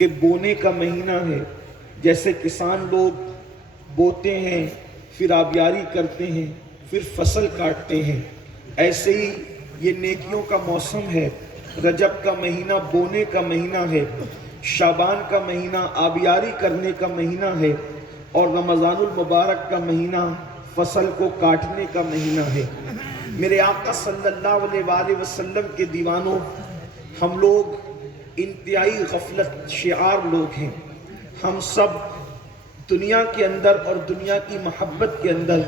کہ بونے کا مہینہ ہے، جیسے کسان لوگ بوتے ہیں، پھر آبیاری کرتے ہیں، پھر فصل کاٹتے ہیں، ایسے ہی یہ نیکیوں کا موسم ہے۔ رجب کا مہینہ بونے کا مہینہ ہے، شعبان کا مہینہ آبیاری کرنے کا مہینہ ہے، اور رمضان المبارک کا مہینہ فصل کو کاٹنے کا مہینہ ہے۔ میرے آقا صلی اللہ علیہ وآلہ وسلم کے دیوانوں، ہم لوگ انتہائی غفلت شعار لوگ ہیں۔ ہم سب دنیا کے اندر اور دنیا کی محبت کے اندر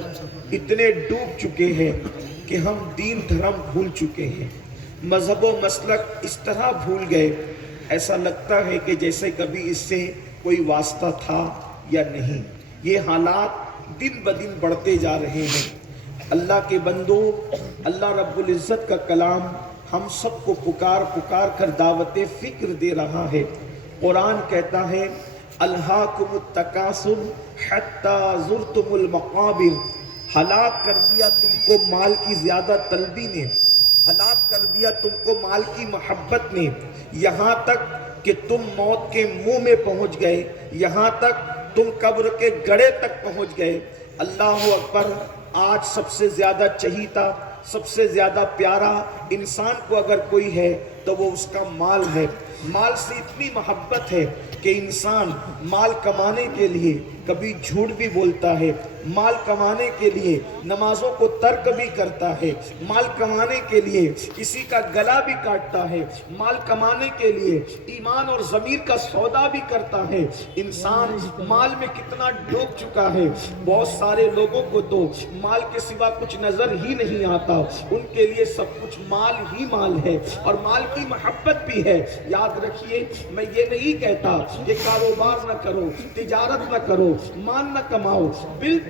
اتنے ڈوب چکے ہیں کہ ہم دین دھرم بھول چکے ہیں، مذہب و مسلک اس طرح بھول گئے، ایسا لگتا ہے کہ جیسے کبھی اس سے کوئی واسطہ تھا یا نہیں۔ یہ حالات دن بدن بڑھتے جا رہے ہیں۔ اللہ کے بندوں، اللہ رب العزت کا کلام ہم سب کو پکار پکار کر دعوت فکر دے رہا ہے۔ قرآن کہتا ہے الہاکم التکاثر حتی زرتم المقابر، ہلاک کر دیا تم کو مال کی زیادہ طلبی نے، ہلاک کر دیا تم کو مال کی محبت نے، یہاں تک کہ تم موت کے منہ میں پہنچ گئے، یہاں تک تم قبر کے گڑھے تک پہنچ گئے۔ اللہ اکبر۔ آج سب سے زیادہ چہیتا، سب سے زیادہ پیارا انسان کو اگر کوئی ہے تو وہ اس کا مال ہے۔ مال سے اتنی محبت ہے کہ انسان مال کمانے کے لیے کبھی جھوٹ بھی بولتا ہے، مال کمانے کے لیے نمازوں کو ترک بھی کرتا ہے، مال کمانے کے لیے کسی کا گلا بھی کاٹتا ہے، مال کمانے کے لیے ایمان اور ضمیر کا سودا بھی کرتا ہے۔ انسان مال میں کتنا ڈوب چکا ہے۔ بہت سارے لوگوں کو تو مال کے سوا کچھ نظر ہی نہیں آتا، ان کے لیے سب کچھ مال ہی مال ہے، اور مال کی محبت بھی ہے۔ یاد رکھیے، میں یہ نہیں کہتا کہ کاروبار نہ کرو، تجارت نہ کرو، مال نہ کماؤ، بالکل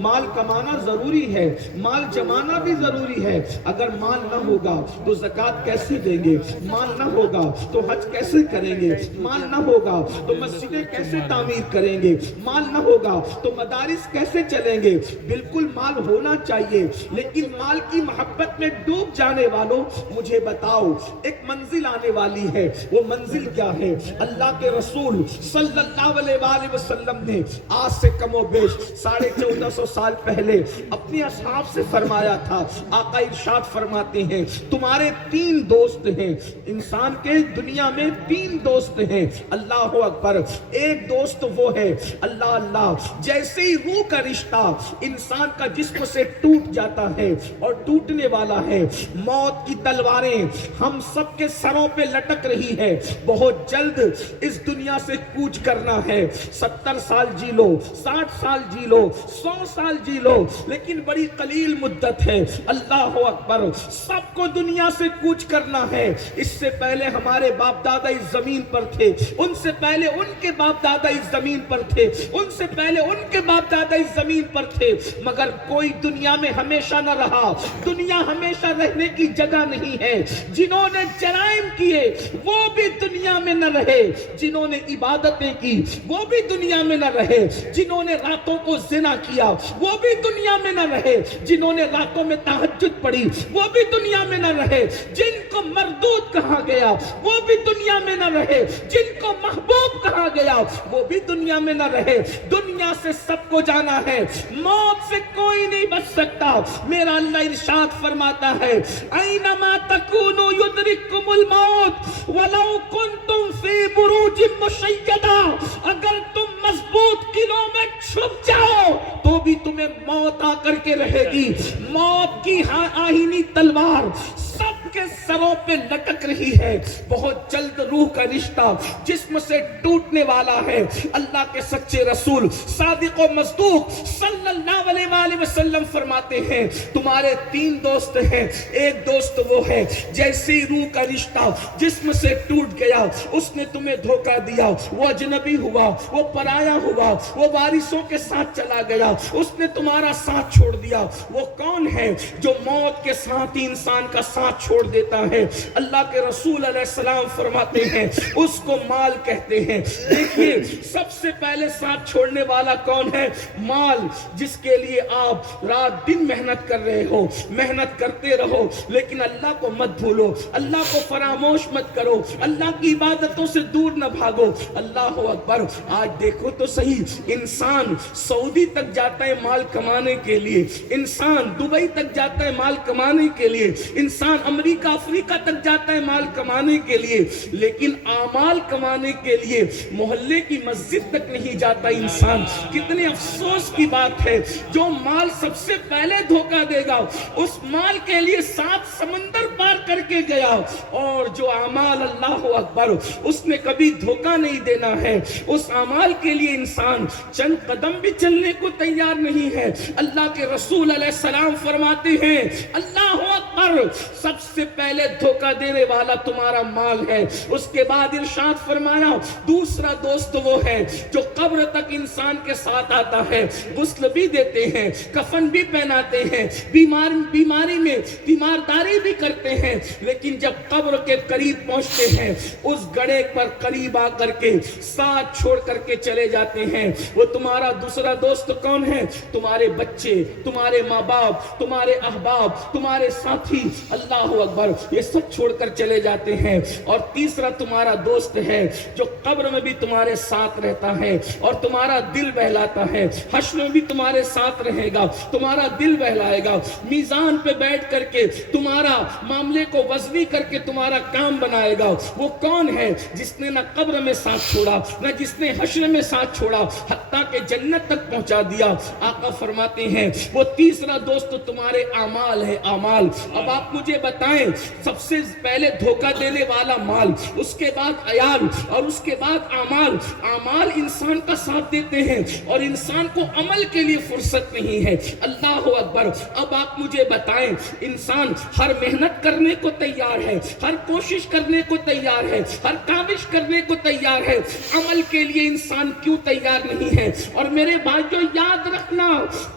مال کمانا ضروری ہے، مال جمانا بھی ضروری ہے۔ اگر مال نہ ہوگا تو زکوٰۃ کیسے دیں گے؟ مال نہ ہوگا تو حج کیسے کریں گے؟ مال نہ ہوگا تو مسجدیں کیسے تعمیر کریں گے؟ مال نہ ہوگا تو مدارس کیسے چلیں گے؟ بالکل مال ہونا چاہیے، لیکن مال کی محبت میں ڈوب جانے والوں، مجھے بتاؤ ایک منزل آنے والی ہے، وہ منزل کیا ہے؟ اللہ کے رسول صلی اللہ علیہ وآلہ وسلم نے آج سے کم و بیش 1450 سال پہلے اپنی اصحاب سے فرمایا تھا۔ آقا ارشاد فرماتے ہیں تمہارے 3 دوست ہیں، انسان کے دنیا میں 3 دوست ہیں۔ اللہ اکبر۔ ایک دوست وہ ہے اللہ اللہ، جیسے ہی روح کا رشتہ انسان کا جسم سے ٹوٹ جاتا ہے اور ٹوٹنے والا ہے، موت کی تلواریں ہم سب کے سروں پہ لٹک رہی ہے، بہت جلد اس دنیا سے کوچ کرنا ہے۔ 70 سال جی لو، 60 سال جی لو، 100 سال جی لو، لیکن بڑی قلیل مدت ہے۔ اللہ اکبر۔ سب کو دنیا سے کوچ کرنا ہے۔ اس سے پہلے ہمارے باپ دادا اس زمین پر تھے، ان سے پہلے ان کے باپ دادا اس زمین پر تھے، ان سے پہلے ان کے باپ دادا اس زمین پر تھے، مگر کوئی دنیا میں ہمیشہ نہ رہا۔ دنیا ہمیشہ رہنے کی جگہ نہیں ہے۔ جنہوں نے جرائم کیے وہ بھی دنیا میں نہ رہے، جنہوں نے عبادتیں کی وہ بھی دنیا میں نہ رہے، جنہوں نے راتوں کو زنا کیا وہ بھی دنیا میں نہ رہے، جنہوں نے راتوں میں تہجد پڑھی وہ بھی دنیا میں نہ رہے، جن کو مردود کہا گیا وہ بھی دنیا میں نہ رہے، جن کو محبوب کہا گیا وہ بھی دنیا میں نہ رہے۔ دنیا سے سب کو جانا ہے، موت سے کوئی نہیں بچ سکتا۔ میرا اللہ ارشاد فرماتا ہے اینما تکونوا یدرککم الموت ولو کنتم فی بروج مشیدہ، اگر تم مضبوط قلعوں میں چھپ جاؤ تو بھی تمہیں موت آ کر کے رہے گی۔ موت کی آہینی تلوار سب کے سروں پہ لٹک رہی ہے، بہت جلد روح کا رشتہ جسم سے ٹوٹنے والا ہے۔ اللہ کے سچے رسول صادق و مصدوق صلی اللہ علیہ وآلہ وسلم فرماتے ہیں تمہارے 3 دوست ہیں۔ ایک دوست وہ ہے جیسے ہی روح کا رشتہ جسم سے ٹوٹ گیا، اس نے تمہیں دھوکہ دیا، وہ اجنبی ہوا، وہ پرایا ہوا، وہ وارثوں کے ساتھ چلا گیا، اس نے تمہارا ساتھ چھوڑ دیا۔ وہ کون ہے جو موت کے ساتھ ہی انسان کا ساتھ چھوڑ چھوڑ دیتا ہے، اللہ کے رسول علیہ السلام فرماتے ہیں اس کو مال کہتے ہیں۔ دیکھیے سب سے پہلے ساتھ چھوڑنے والا کون ہے؟ مال، جس کے لیے آپ رات دن محنت کر رہے ہو، محنت کرتے رہو، لیکن اللہ کو مت بھولو، اللہ کو فراموش مت کرو، اللہ کی عبادتوں سے دور نہ بھاگو۔ اللہ اکبر۔ آج دیکھو تو صحیح، انسان سعودی تک جاتا ہے مال کمانے کے لیے، انسان دبئی تک جاتا ہے مال کمانے کے لیے، انسان امریکہ افریقہ تک جاتا ہے مال کمانے کے لیے، لیکن اعمال کمانے کے لیے محلے کی مسجد تک نہیں جاتا انسان۔ کتنے افسوس کی بات ہے، جو مال سب سے پہلے دھوکہ دے گا اس مال کے لیے 7 سمندر پار کر کے گیا، اور جو اعمال اللہ اکبر اس نے کبھی دھوکہ نہیں دینا ہے، اس اعمال کے لیے انسان چند قدم بھی چلنے کو تیار نہیں ہے۔ اللہ کے رسول علیہ السلام فرماتے ہیں اللہ اکبر، سب سے پہلے دھوکہ دینے والا تمہارا مال ہے۔ اس کے بعد ارشاد فرمایا دوسرا دوست وہ ہے جو قبر تک انسان کے ساتھ آتا ہے، غسل بھی دیتے ہیں، کفن بھی پہناتے ہیں، بیماری میں بیمارداری بھی کرتے ہیں، لیکن جب قبر کے قریب پہنچتے ہیں اس گڑھے پر قریب آ کر کے ساتھ چھوڑ کر کے چلے جاتے ہیں۔ وہ تمہارا دوسرا دوست کون ہے؟ تمہارے بچے، تمہارے ماں باپ، تمہارے احباب، تمہارے ساتھی، اللہ اکبر، یہ سب چھوڑ کر چلے جاتے ہیں۔ اور تیسرا تمہارا دوست ہے جو قبر میں بھی تمہارے ساتھ رہتا ہے اور تمہارا دل بہلاتا ہے، حشر میں بھی تمہارے ساتھ رہے گا، تمہارا دل بہلائے گا، میزان پہ بیٹھ کر کے تمہارا معاملے کو وزنی کر کے تمہارا کام بنائے گا۔ وہ کون ہے؟ جس نے نہ قبر میں ساتھ چھوڑا، نہ جس نے حشر میں ساتھ چھوڑا، حتیٰ کہ جنت تک پہنچا دیا۔ آقا فرماتے ہیں وہ تیسرا دوست تمہارے اعمال ہے، اعمال۔ اب آپ مجھے بتائیں، سب سے پہلے دھوکہ دینے والا مال، اس کے بعد عیال، اور اس کے بعد اعمال۔ اعمال انسان کا ساتھ دیتے ہیں اور انسان کو عمل کے لیے فرصت نہیں ہے۔ اللہ اکبر۔ اب آپ مجھے بتائیں، انسان ہر محنت کرنے کو تیار ہے، ہر کوشش کرنے کو تیار ہے، ہر کاوش کرنے کو تیار ہے، عمل کے لیے انسان کیوں تیار نہیں ہے؟ اور میرے بھائیو یاد رکھنا،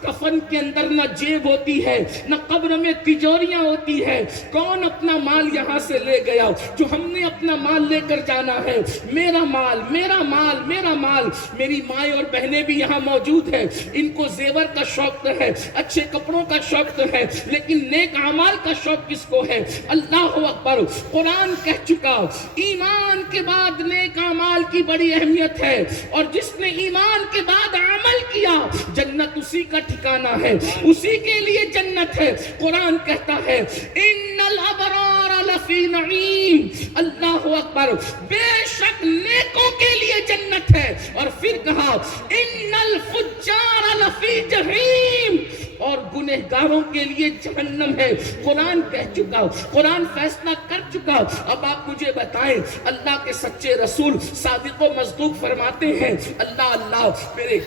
کفن کے اندر نہ جیب ہوتی ہے، نہ قبر میں تجوریاں ہوتی ہے۔ کون اپنا مال یہاں سے لے گیا؟ جو ہم نے اپنا مال لے کر جانا ہے، میرا مال، میرا مال، میرا مال۔ میری مائیں اور بہنیں بھی یہاں موجود ہیں، ان کو زیور کا شوق تو ہے، اچھے کپڑوں کا شوق تو ہے، لیکن نیک اعمال کا شوق کس کو ہے؟ اللہ اکبر۔ قرآن کہہ چکا ایمان کے بعد نیک اعمال کی بڑی اہمیت ہے، اور جس نے ایمان کے بعد عمل کیا جنت اسی کا ٹھکانہ ہے، اسی کے لیے جنت ہے۔ قرآن کہتا ہے ان الابرار لفی نعیم، اللہ اکبر، بے شک نیکوں کے لیے جنت ہے۔ اور پھر کہا ان الفجار لفی جہیم، اور گنہگاروں کے لیے جہنم ہے۔ قرآن کہہ چکا، قرآن فیصلہ کر چکا۔ اب آپ مجھے بتائیں، اللہ کے سچے رسول صادق و مصدوق فرماتے ہیں اللہ میرے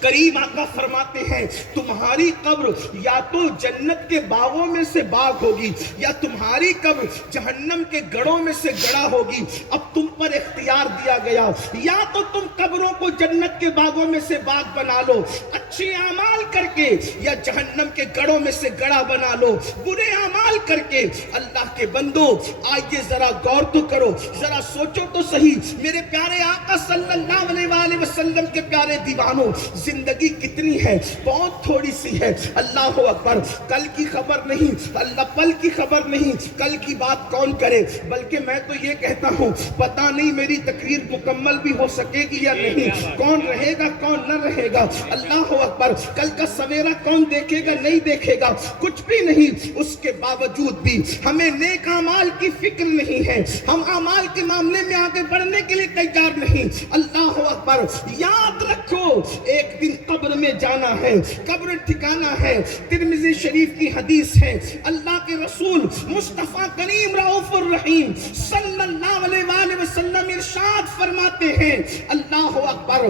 کریم آقا فرماتے ہیں تمہاری قبر یا تو جنت کے باغوں میں سے باغ ہوگی یا تمہاری قبر جہنم کے گڑھوں میں سے گڑھا ہوگی۔ اب تم پر اختیار دیا گیا، یا تو تم قبروں کو جنت کے باغوں میں سے باغ بنا لو اچھے اعمال کر کے، یا جہنم کے گڑھوں میں سے گڑھا بنا لو برے اعمال کر کے۔ اللہ کے بندو آئیے ذرا غور تو کرو، ذرا سوچو تو صحیح، میرے پیارے آقا صلی اللہ علیہ وآلہ وسلم کے پیارے دیوانوں، زندگی کتنی ہے؟ بہت تھوڑی سی ہے۔ اللہ اکبر۔ کل کی خبر نہیں، اللہ پل کی خبر نہیں، کل کی بات کون کرے؟ بلکہ میں تو یہ کہتا ہوں پتہ نہیں میری تقریر مکمل بھی ہو سکے گی یا نہیں، کون رہے گا کون نہ رہے گا۔ اللہ اکبر۔ کل کا سویرا کون دیکھے گا نہیں دیکھے گا، کچھ بھی نہیں۔ اس کے باوجود بھی ہمیں نیک اعمال کی فکر نہیں ہے، ہم اعمال کے معاملے میں آگے بڑھنے کے لیے تیار نہیں۔ اللہ اکبر۔ یاد رکھو ایک دن قبر میں جانا ہے، قبر ٹھکانا ہے۔ ترمذی شریف کی حدیث ہے، اللہ کے رسول مصطفیٰ کریم رؤوف الرحیم صلی اللہ علیہ وآلہ وسلم ارشاد فرماتے ہیں اللہ اکبر،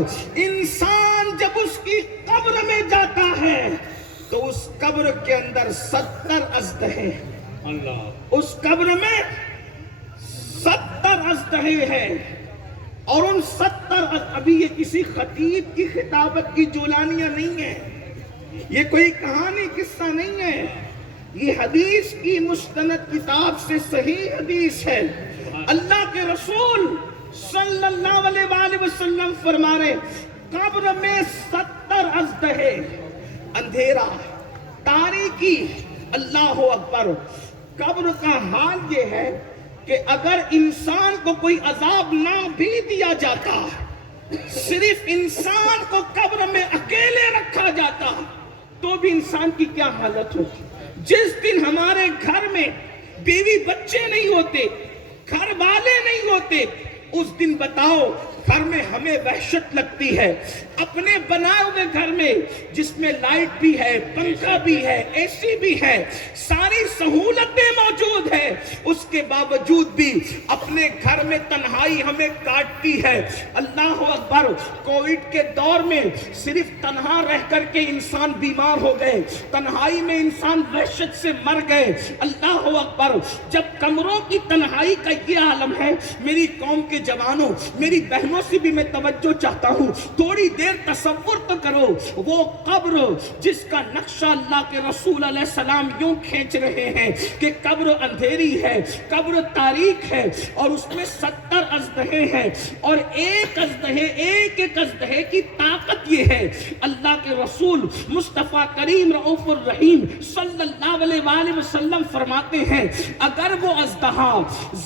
انسان جب اس کی قبر میں جاتا ہے تو اس قبر کے اندر 70 اژدہے، اس قبر میں 70 اژدہے ہیں، اور ان 70 ابھی یہ کسی خطیب کی خطابت کی جولانیاں نہیں ہیں، یہ کوئی کہانی قصہ نہیں ہے، یہ حدیث کی مستند کتاب سے صحیح حدیث ہے. اللہ کے رسول صلی اللہ علیہ وآلہ وسلم فرما رہے قبر میں 70 ازدہے، اندھیرا، تاریکی. اللہ اکبر. قبر کا حال یہ ہے کہ اگر انسان کو کوئی عذاب نہ بھی دیا جاتا، صرف انسان کو قبر میں اکیلے رکھا جاتا، تو بھی انسان کی کیا حالت ہوتی. جس دن ہمارے گھر میں بیوی بچے نہیں ہوتے، گھر والے نہیں ہوتے، اس دن بتاؤ گھر میں ہمیں وحشت لگتی ہے. اپنے بنائے ہوئے گھر میں جس میں لائٹ بھی ہے، پنکھا بھی ہے، اے سی بھی ہے، ساری سہولتیں موجود ہیں، اس کے باوجود بھی اپنے گھر میں تنہائی ہمیں کاٹتی ہے. اللہ اکبر. کووڈ کے دور میں صرف تنہا رہ کر کے انسان بیمار ہو گئے، تنہائی میں انسان وحشت سے مر گئے. اللہ اکبر. جب کمروں کی تنہائی کا یہ عالم ہے، میری قوم کے جوانوں، میری بہنوں سے بھی میں توجہ چاہتا ہوں، تھوڑی دیر تصور تو کرو وہ قبر جس کا نقشہ اللہ کے رسول علیہ السلام یوں کھینچ رہے ہیں کہ قبر اندھیری ہے، قبر تاریک ہے، اور اس میں 70 ازدہے ہیں، اور ایک ازدہے کی طاقت یہ ہے. اللہ کے رسول مصطفیٰ کریم رؤوف الرحیم صلی اللہ علیہ وآلہ وسلم فرماتے ہیں اگر وہ اژدہا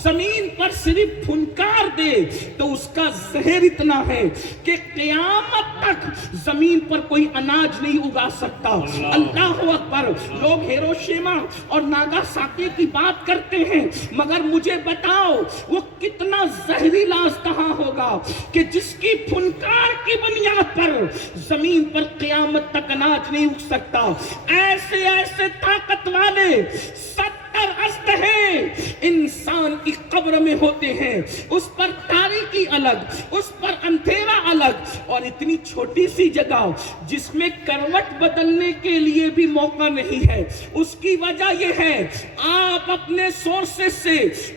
زمین پر صرف پھنکار دے تو اس کا زہر اتنا ہے کہ قیامت تک زمین پر کوئی اناج نہیں اگا سکتا. اللہ اکبر. لوگ ہیروشیما اور ناگاساکی کی بات کرتے ہیں، مگر مجھے بتاؤ وہ کتنا زہریلا اژدہا ہوگا کہ جس کی پھنکار کی بنیاد پر زمین پر قیامت تک اناج نہیں اگ سکتا. ایسے ایسے طاقت والے 70 ازدہے انسان کی قبر میں ہوتے ہیں. اس پر تاریکی الگ، اس پر اندھیرا الگ، اور اتنی چھوٹی سی جگہ جس میں کروٹ بدلنے کے لیے بھی موقع نہیں ہے. اس کی وجہ یہ ہے آپ اپنے سورسز سے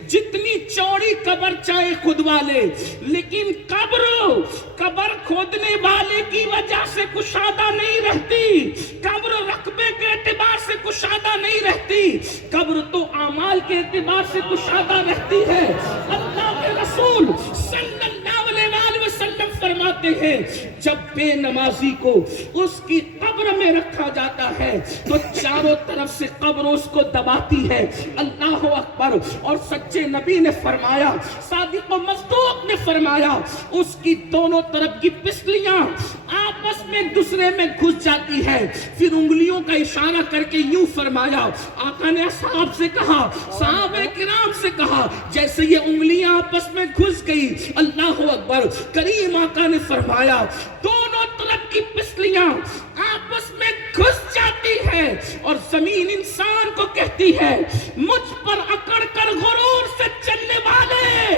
جتنی چوڑی قبر چاہے کھدوا لے، لیکن قبر کھودنے والے کی وجہ سے کشادہ نہیں رہتی. قبر رقبے کے اعتبار سے کشادہ نہیں رہتی، قبر تو اعمال کے اعتبار سے کشادہ رہتی ہے. اللہ کے رسول صلی اللہ علیہ وآلہ وسلم فرماتے ہیں جب بے نمازی کو اس کی قبر میں رکھا جاتا ہے تو چاروں طرف سے قبر اس کو دباتی ہے. اللہ اکبر. اور سچے نبی نے فرمایا، صادق و مصدوق نے فرمایا، اس کی دونوں طرف کی پسلیاں آپس میں دوسرے میں گھس جاتی ہے. پھر انگلیوں کا اشارہ کر کے یوں فرمایا، آقا نے اصحاب سے کہا، صحابہ کرام سے کہا، جیسے یہ انگلیاں آپس میں گھس گئی، اللہ اکبر. کریم آقا نے فرمایا دونوں طرف کی پسلیاں آپس میں گھس جاتی ہے اور زمین انسان کو کہتی ہے مجھ پر اکڑ کر غرور سے چلنے والے،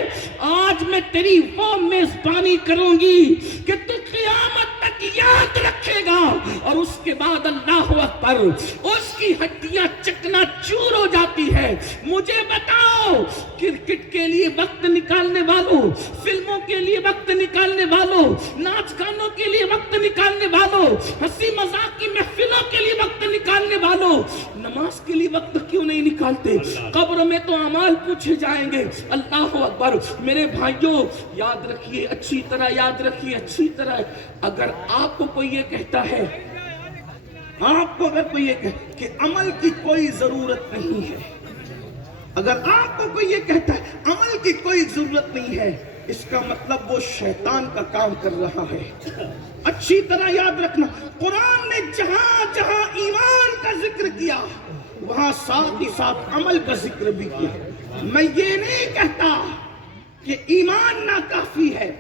آج میں تیری وہ میزبانی کروں گی کہ تو قیامت تک یاد رکھے گا. اور اس کے بعد اللہ اکبر اس کی ہڈیاں چکنا چور ہو جاتی ہے. مجھے بتاؤ کرکٹ کے لیے وقت نکالنے والوں، فلموں کے لیے وقت نکالنے والوں، ناچ گانوں کے لیے وقت نکالنے والوں، ہنسی مذاق کی محفلوں کے لیے وقت نکالنے والوں، نماز کے لیے وقت کیوں نہیں نکالتے؟ قبر میں تو اعمال پوچھے جائیں گے. اللہ اکبر. میرے بھائیوں یاد رکھیے، اچھی طرح یاد رکھیے، اچھی طرح. اگر آپ کو کوئی یہ کہتا ہے، آپ کو اگر کوئی یہ کہتا کہ عمل کی کوئی ضرورت نہیں ہے، اگر آپ کو کوئی یہ کہتا ہے عمل کی کوئی ضرورت نہیں ہے، اس کا مطلب وہ شیطان کا کام کر رہا ہے. اچھی طرح یاد رکھنا، قرآن نے جہاں جہاں ایمان کا ذکر کیا وہاں ساتھ ہی ساتھ عمل کا ذکر بھی کیا. میں یہ نہیں کہتا کہ ایمان ناکافی ہے،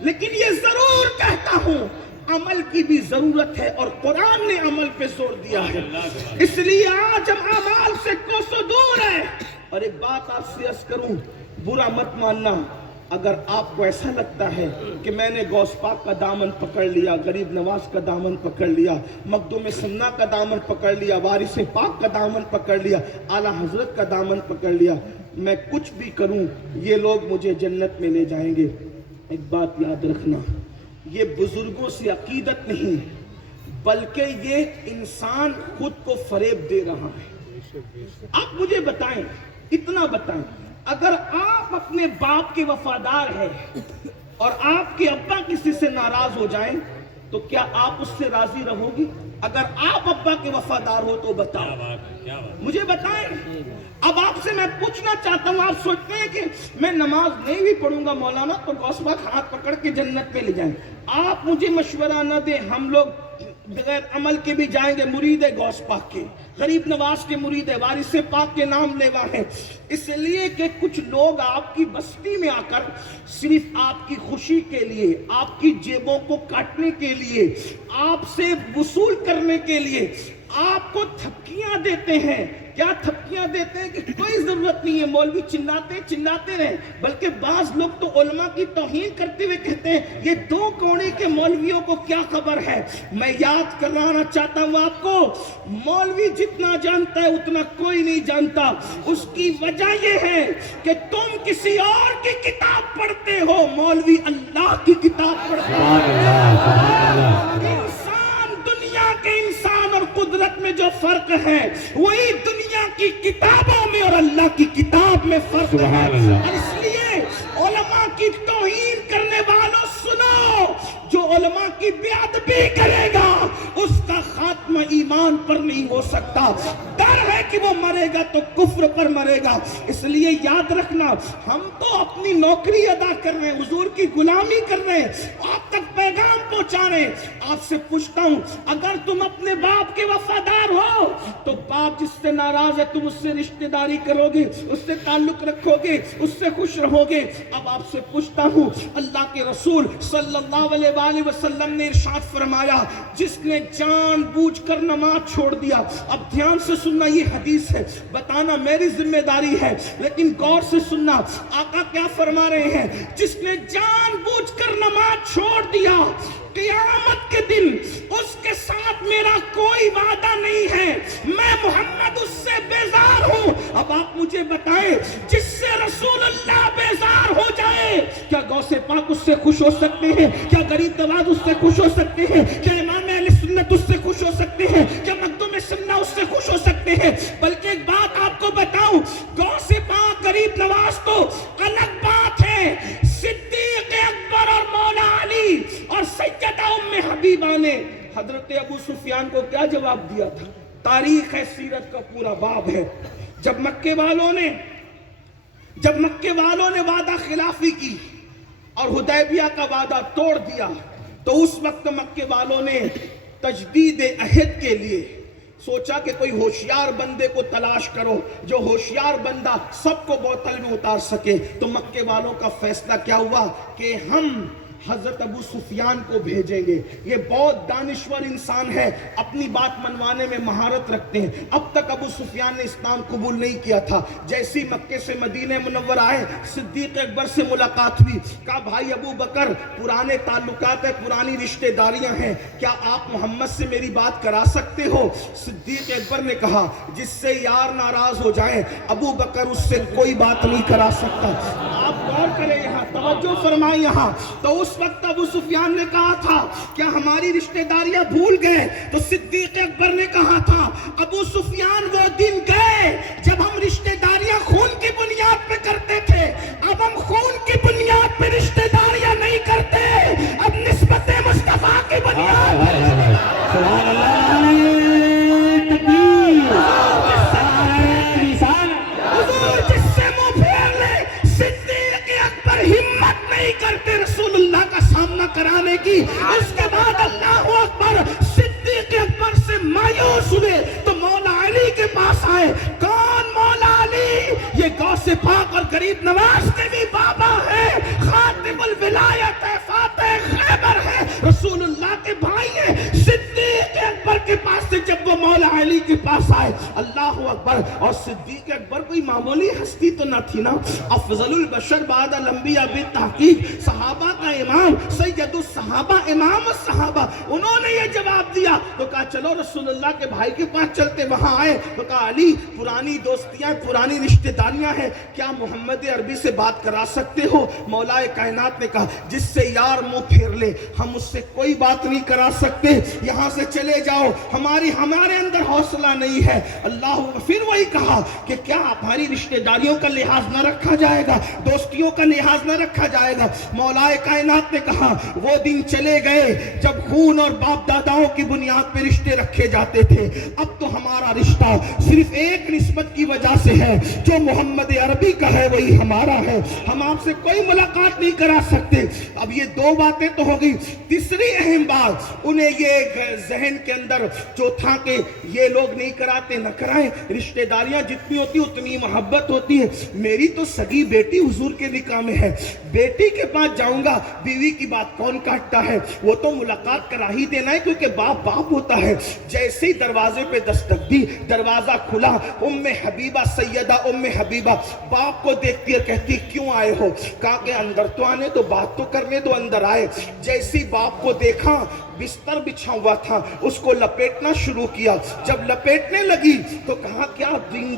لیکن یہ ضرور کہتا ہوں عمل کی بھی ضرورت ہے، اور قرآن نے عمل پہ زور دیا ہے. اس لیے آج ہم اعمال سے کوسوں دور ہیں. اور ایک بات آپ سے عرض کروں، برا مت ماننا، اگر آپ کو ایسا لگتا ہے کہ میں نے غوث پاک کا دامن پکڑ لیا، غریب نواز کا دامن پکڑ لیا، مخدوم سنہ کا دامن پکڑ لیا، وارث پاک کا دامن پکڑ لیا، اعلیٰ حضرت کا دامن پکڑ لیا، میں کچھ بھی کروں یہ لوگ مجھے جنت میں لے جائیں گے. ایک بات یاد رکھنا، یہ بزرگوں سے عقیدت نہیں بلکہ یہ انسان خود کو فریب دے رہا ہے. آپ مجھے بتائیں، اتنا بتائیں، اگر آپ اپنے باپ کے وفادار ہیں اور آپ کے ابا کسی سے ناراض ہو جائیں تو کیا آپ اس سے راضی رہو گی؟ اگر آپ ابا کے وفادار ہو تو بتاؤ، مجھے بتائیں۔ اب آپ سے میں پوچھنا چاہتا ہوں، آپ سوچتے ہیں کہ میں نماز نہیں بھی پڑھوں گا مولانا تو غوث پاک ہاتھ پکڑ کے جنت میں لے جائیں۔ آپ مجھے مشورہ نہ دیں، ہم لوگ بغیر عمل کے بھی جائیں گے، مرید غوث پاک کے، غریب نواز کے مرید ہے، وارث پاک کے نام لیوا ہے، اس لیے کہ کچھ لوگ آپ کی بستی میں آ کر صرف آپ کی خوشی کے لیے، آپ کی جیبوں کو کاٹنے کے لیے، آپ سے وصول کرنے کے لیے آپ کو تھپکیاں دیتے ہیں۔ کیا تھپکیاں دیتے ہیں کہ کوئی ضرورت نہیں ہے، مولوی چلاتے رہیں، بلکہ بعض لوگ تو علماء کی توہین کرتے ہوئے کہتے ہیں یہ دو کوڑے کے مولویوں کو کیا خبر ہے۔ میں یاد کرانا چاہتا ہوں آپ کو، مولوی جتنا جانتا ہے اتنا کوئی نہیں جانتا۔ اس کی وجہ یہ ہے کہ تم کسی اور کی کتاب پڑھتے ہو، مولوی اللہ کی کتاب پڑھتے ہیں۔ انسان، دنیا کے انسان اور قدرت میں جو فرق ہے وہی دنیا کی کتابوں میں اور اللہ کی کتاب میں فرق ہے۔ اور اس لیے علماء کی توہین کرنے والوں سنو، جو علماء کی بے ادبی کرے گا اس کا خاتمہ ایمان پر نہیں ہو سکتا۔ ڈر ہے کہ وہ مرے گا تو کفر پر مرے گا۔ اس لیے یاد رکھنا، ہم تو اپنی نوکری ادا کر رہے ہیں، حضور کی غلامی کر رہے ہیں، آپ تک پیغام پہنچا رہے ہیں۔ آپ سے پوچھتا ہوں، اگر تم اپنے باپ کے وفادار ہو تو باپ جس سے ناراض ہے تم اس سے رشتہ داری کرو گے، اس سے تعلق رکھو گے، اس سے خوش رہو گے۔ اب آپ سے پوچھتا ہوں، اللہ کے رسول صلی اللہ علیہ وآلہ وسلم نے ارشاد فرمایا، جس نے جان بوجھ کر نماز چھوڑ دیا، اب دھیان سے سننا، یہ حدیث ہے، بتانا میری ذمہ داری ہے، لیکن غور سے سننا، آقا کیا فرما رہے ہیں، جس نے جان بوجھ کر نماز چھوڑ دیا، قیامت کے دن اس کے ساتھ میرا کوئی وعدہ نہیں ہے، میں محمد اس سے بیزار ہوں۔ اب آپ مجھے بتائیں، جس سے رسول اللہ بیزار ہو جائے، کیا غوث پاک اس سے خوش ہو سکتے ہیں؟ کیا غریب نواز اس سے خوش ہو سکتے ہیں؟ کیا امام اہل سنت اس سے خوش ہو سکتے ہیں؟ کیا مخدوم سنہ اس سے خوش ہو سکتے ہیں؟ بلکہ ایک بات آپ کو بتاؤں، غوث پاک غریب نواز تو الگ بات ہے، صدیق اکبر اور مولا علی اور سیدہ ام حبیبہ نے حضرت ابو سفیان کو کیا جواب دیا تھا؟ تاریخ ہے، سیرت کا پورا باب ہے۔ جب مکے والوں نے وعدہ خلافی کی اور حدیبیہ کا وعدہ توڑ دیا تو اس وقت مکے والوں نے تجدید عہد کے لیے سوچا کہ کوئی ہوشیار بندے کو تلاش کرو، جو ہوشیار بندہ سب کو بوتل میں اتار سکے۔ تو مکے والوں کا فیصلہ کیا ہوا کہ ہم حضرت ابو سفیان کو بھیجیں گے، یہ بہت دانشور انسان ہے، اپنی بات منوانے میں مہارت رکھتے ہیں۔ اب تک ابو سفیان نے اسلام قبول نہیں کیا تھا، جیسے مکے سے مدینہ منور آئے، صدیق اکبر سے ملاقات ہوئی، کہا بھائی ابو بکر، پرانے تعلقات ہیں، پرانی رشتہ داریاں ہیں، کیا آپ محمد سے میری بات کرا سکتے ہو؟ صدیق اکبر نے کہا، جس سے یار ناراض ہو جائے ابو بکر اس سے کوئی بات نہیں کرا سکتا۔ آپ غور کریں، یہاں توجہ فرمائیں، یہاں تو اس وقت ابو سفیان نے کہا تھا کیا ہماری رشتہ داریاں بھول گئے؟ تو صدیق اکبر نے کہا تھا ابو سفیان وہ دن گئے جب ہم رشتہ داریاں خون کی بنیاد پہ کرتے تھے، اب ہم خون کی بنیاد پہ رشتہ داریاں نہیں کرتے، اب نسبت مصطفیٰ کی بنیاد پہ سبحان اللہ، حضور جس سے منہ پھیر لے، صدیق اکبر ہمت نہیں کرتے رسول اللہ کا سامنا کرانے کی۔ اس کے بعد اللہ اکبر، صدیق اکبر سے مایوس ہوئے تو مولا علی کے پاس آئے۔ کون مولا علی؟ یہ غوث پاک اور غریب نواز کے بھی بابا ہے، خاتم الولایت ہے، فاتح خیبر ہے، رسول اللہ کے بھائی ہیں۔ صدیق اکبر کے پاس سے جب وہ مولا علی کے پاس آئے، اللہ اکبر، اور صدیق اکبر کوئی معمولی ہستی تو نہ تھی نا، افضل البشر بعد الانبیاء بالتحقیق، صحابہ کا امام، سید الصحابہ، امام الصحابہ، انہوں نے یہ جواب دیا تو کہا چلو رسول اللہ کے بھائی کے پاس چلتے۔ وہاں آئے تو کہا علی، پرانی دوستیاں، پرانی رشتہ داریاں ہیں، کیا محمد عربی سے بات کرا سکتے ہو؟ مولا کائنات نے کہا جس سے یار منہ پھیر لے ہم اس سے کوئی بات نہیں کرا سکتے، یہاں سے چلے جاؤ، ہمارے اندر حوصلہ نہیں ہے، اللہ پھر وہی کہا کہ کیا ہماری رشتہ داریوں کا لحاظ نہ رکھا جائے گا, دوستیوں کا لحاظ نہ رکھا جائے گا. مولا کائنات نے کہا وہ دن چلے گئے جب خون اور باپ داداؤں کی بنیاد پہ رشتے رکھے جاتے تھے. اب تو ہمارا رشتہ صرف ایک نسبت کی وجہ سے ہے, جو محمد عربی کا ہے وہی ہمارا ہے. ہم آپ سے کوئی ملاقات نہیں کرا سکتے. اب یہ دو باتیں تو ہو گئی. تیسری اہم بات انہیں یہ ذہن کے اندر جو تھا کہ یہ لوگ نہیں کراتے نہ کرائیں, رشتہ داریاں جتنی ہوتی اتنی محبت ہوتی ہے. میری تو سگی بیٹی حضور کے نکاح میں ہے, بیٹی کے پاس جاؤں گا, بیوی کی بات کون کاٹتا ہے, وہ تو ملاقات کرا ہی دینا ہے کیونکہ باپ باپ ہوتا ہے. جیسے ہی دروازے پہ دستک دی, دروازہ کھلا, ام حبیبہ سیدہ ام حبیبہ باپ کو دیکھتی ہے, کہتی کیوں آئے ہو؟ کہا کہ اندر تو آنے دو, بات تو کرنے دو. اندر آئے, جیسی باپ کو دیکھا بستر بچھا ہوا تھا, اس کو لپیٹنا شروع کیا. جب لپیٹنے لگی تو کہا کیا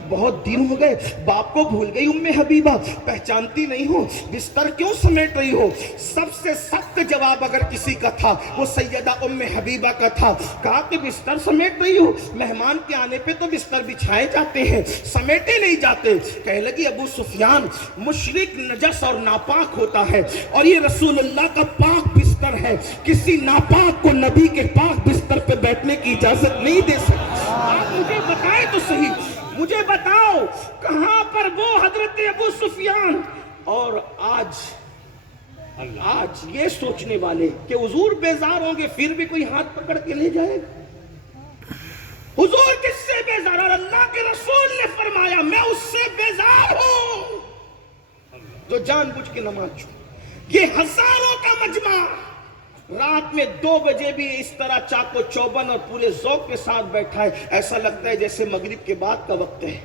بہت دن ہو گئے, باپ کو بھول گئی ام حبیبہ, پہچانتی نہیں ہو, بستر کیوں سمیٹ رہی ہو؟ سب سے سخت جواب اگر کسی کا تھا وہ سیدہ ام حبیبہ کا تھا. کہا کہ بستر سمیٹ رہی ہو, مہمان کے آنے پہ تو بستر بچھائے جاتے ہیں, سمیٹے نہیں جاتے. کہنے لگی ابو سفیان مشرک نجس اور ناپاک ہوتا ہے, اور یہ رسول اللہ کا پاک بستر ہے, کسی ناپاک کو نبی کے پاک بستر پہ بیٹھنے کی اجازت نہیں دے سکتے. آپ مجھے بتائیں تو صحیح, مجھے بتاؤ کہاں پر وہ حضرت ابو سفیان اور آج یہ سوچنے والے کہ حضور بیزار ہوں گے پھر بھی کوئی ہاتھ پکڑ کے لے جائے گا. حضور کس سے بیزار؟ اور اللہ کے رسول نے فرمایا میں اس سے بیزار ہوں جو جان بوجھ کے نماز چھوڑے. یہ ہزاروں کا مجمع رات میں 2 بجے بھی اس طرح چاق و چوبند اور پورے ذوق کے ساتھ بیٹھا ہے, ایسا لگتا ہے جیسے مغرب کے بعد کا وقت ہے.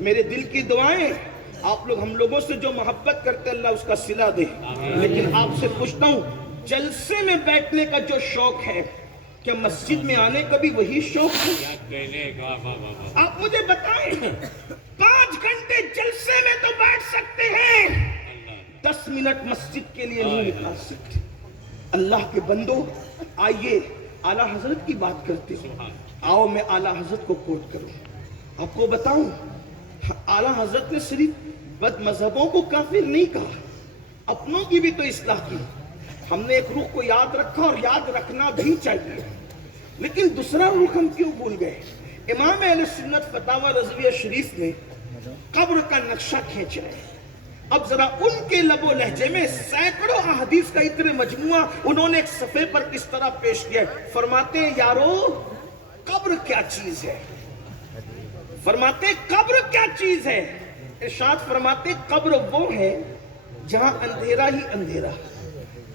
میرے دل کی دعائیں آپ لوگ ہم لوگوں سے جو محبت کرتے اللہ اس کا صلہ دے. لیکن آپ سے پوچھتا ہوں, جلسے میں بیٹھنے کا جو شوق ہے کیا مسجد میں آنے کا بھی وہی شوق ہے؟ آپ مجھے بتائیں, 5 گھنٹے جلسے میں تو بیٹھ سکتے ہیں, 10 منٹ مسجد کے لیے نہیں نکال سکتے. اللہ کے بندو آئیے اعلیٰ حضرت کی بات کرتے ہیں. آؤ میں اعلیٰ حضرت کو کوٹ کروں. آپ کو بتاؤں اعلیٰ حضرت نے صرف بد مذہبوں کو کافر نہیں کہا, اپنوں کی بھی تو اصلاح کی. ہم نے ایک روح کو یاد رکھا اور یاد رکھنا بھی چاہیے, لیکن دوسرا روح ہم کیوں بھول گئے؟ امام اہل سنت فتاوی رضویہ شریف نے قبر کا نقشہ کھینچا ہے. اب ذرا ان کے لب و لہجے میں سینکڑوں احادیث کا اتنے مجموعہ انہوں نے ایک صفحے پر کس طرح پیش کیا ہے. فرماتے ہیں یارو قبر کیا چیز ہے, فرماتے قبر کیا چیز ہے. ارشاد فرماتے قبر وہ ہے جہاں اندھیرا ہی اندھیرا,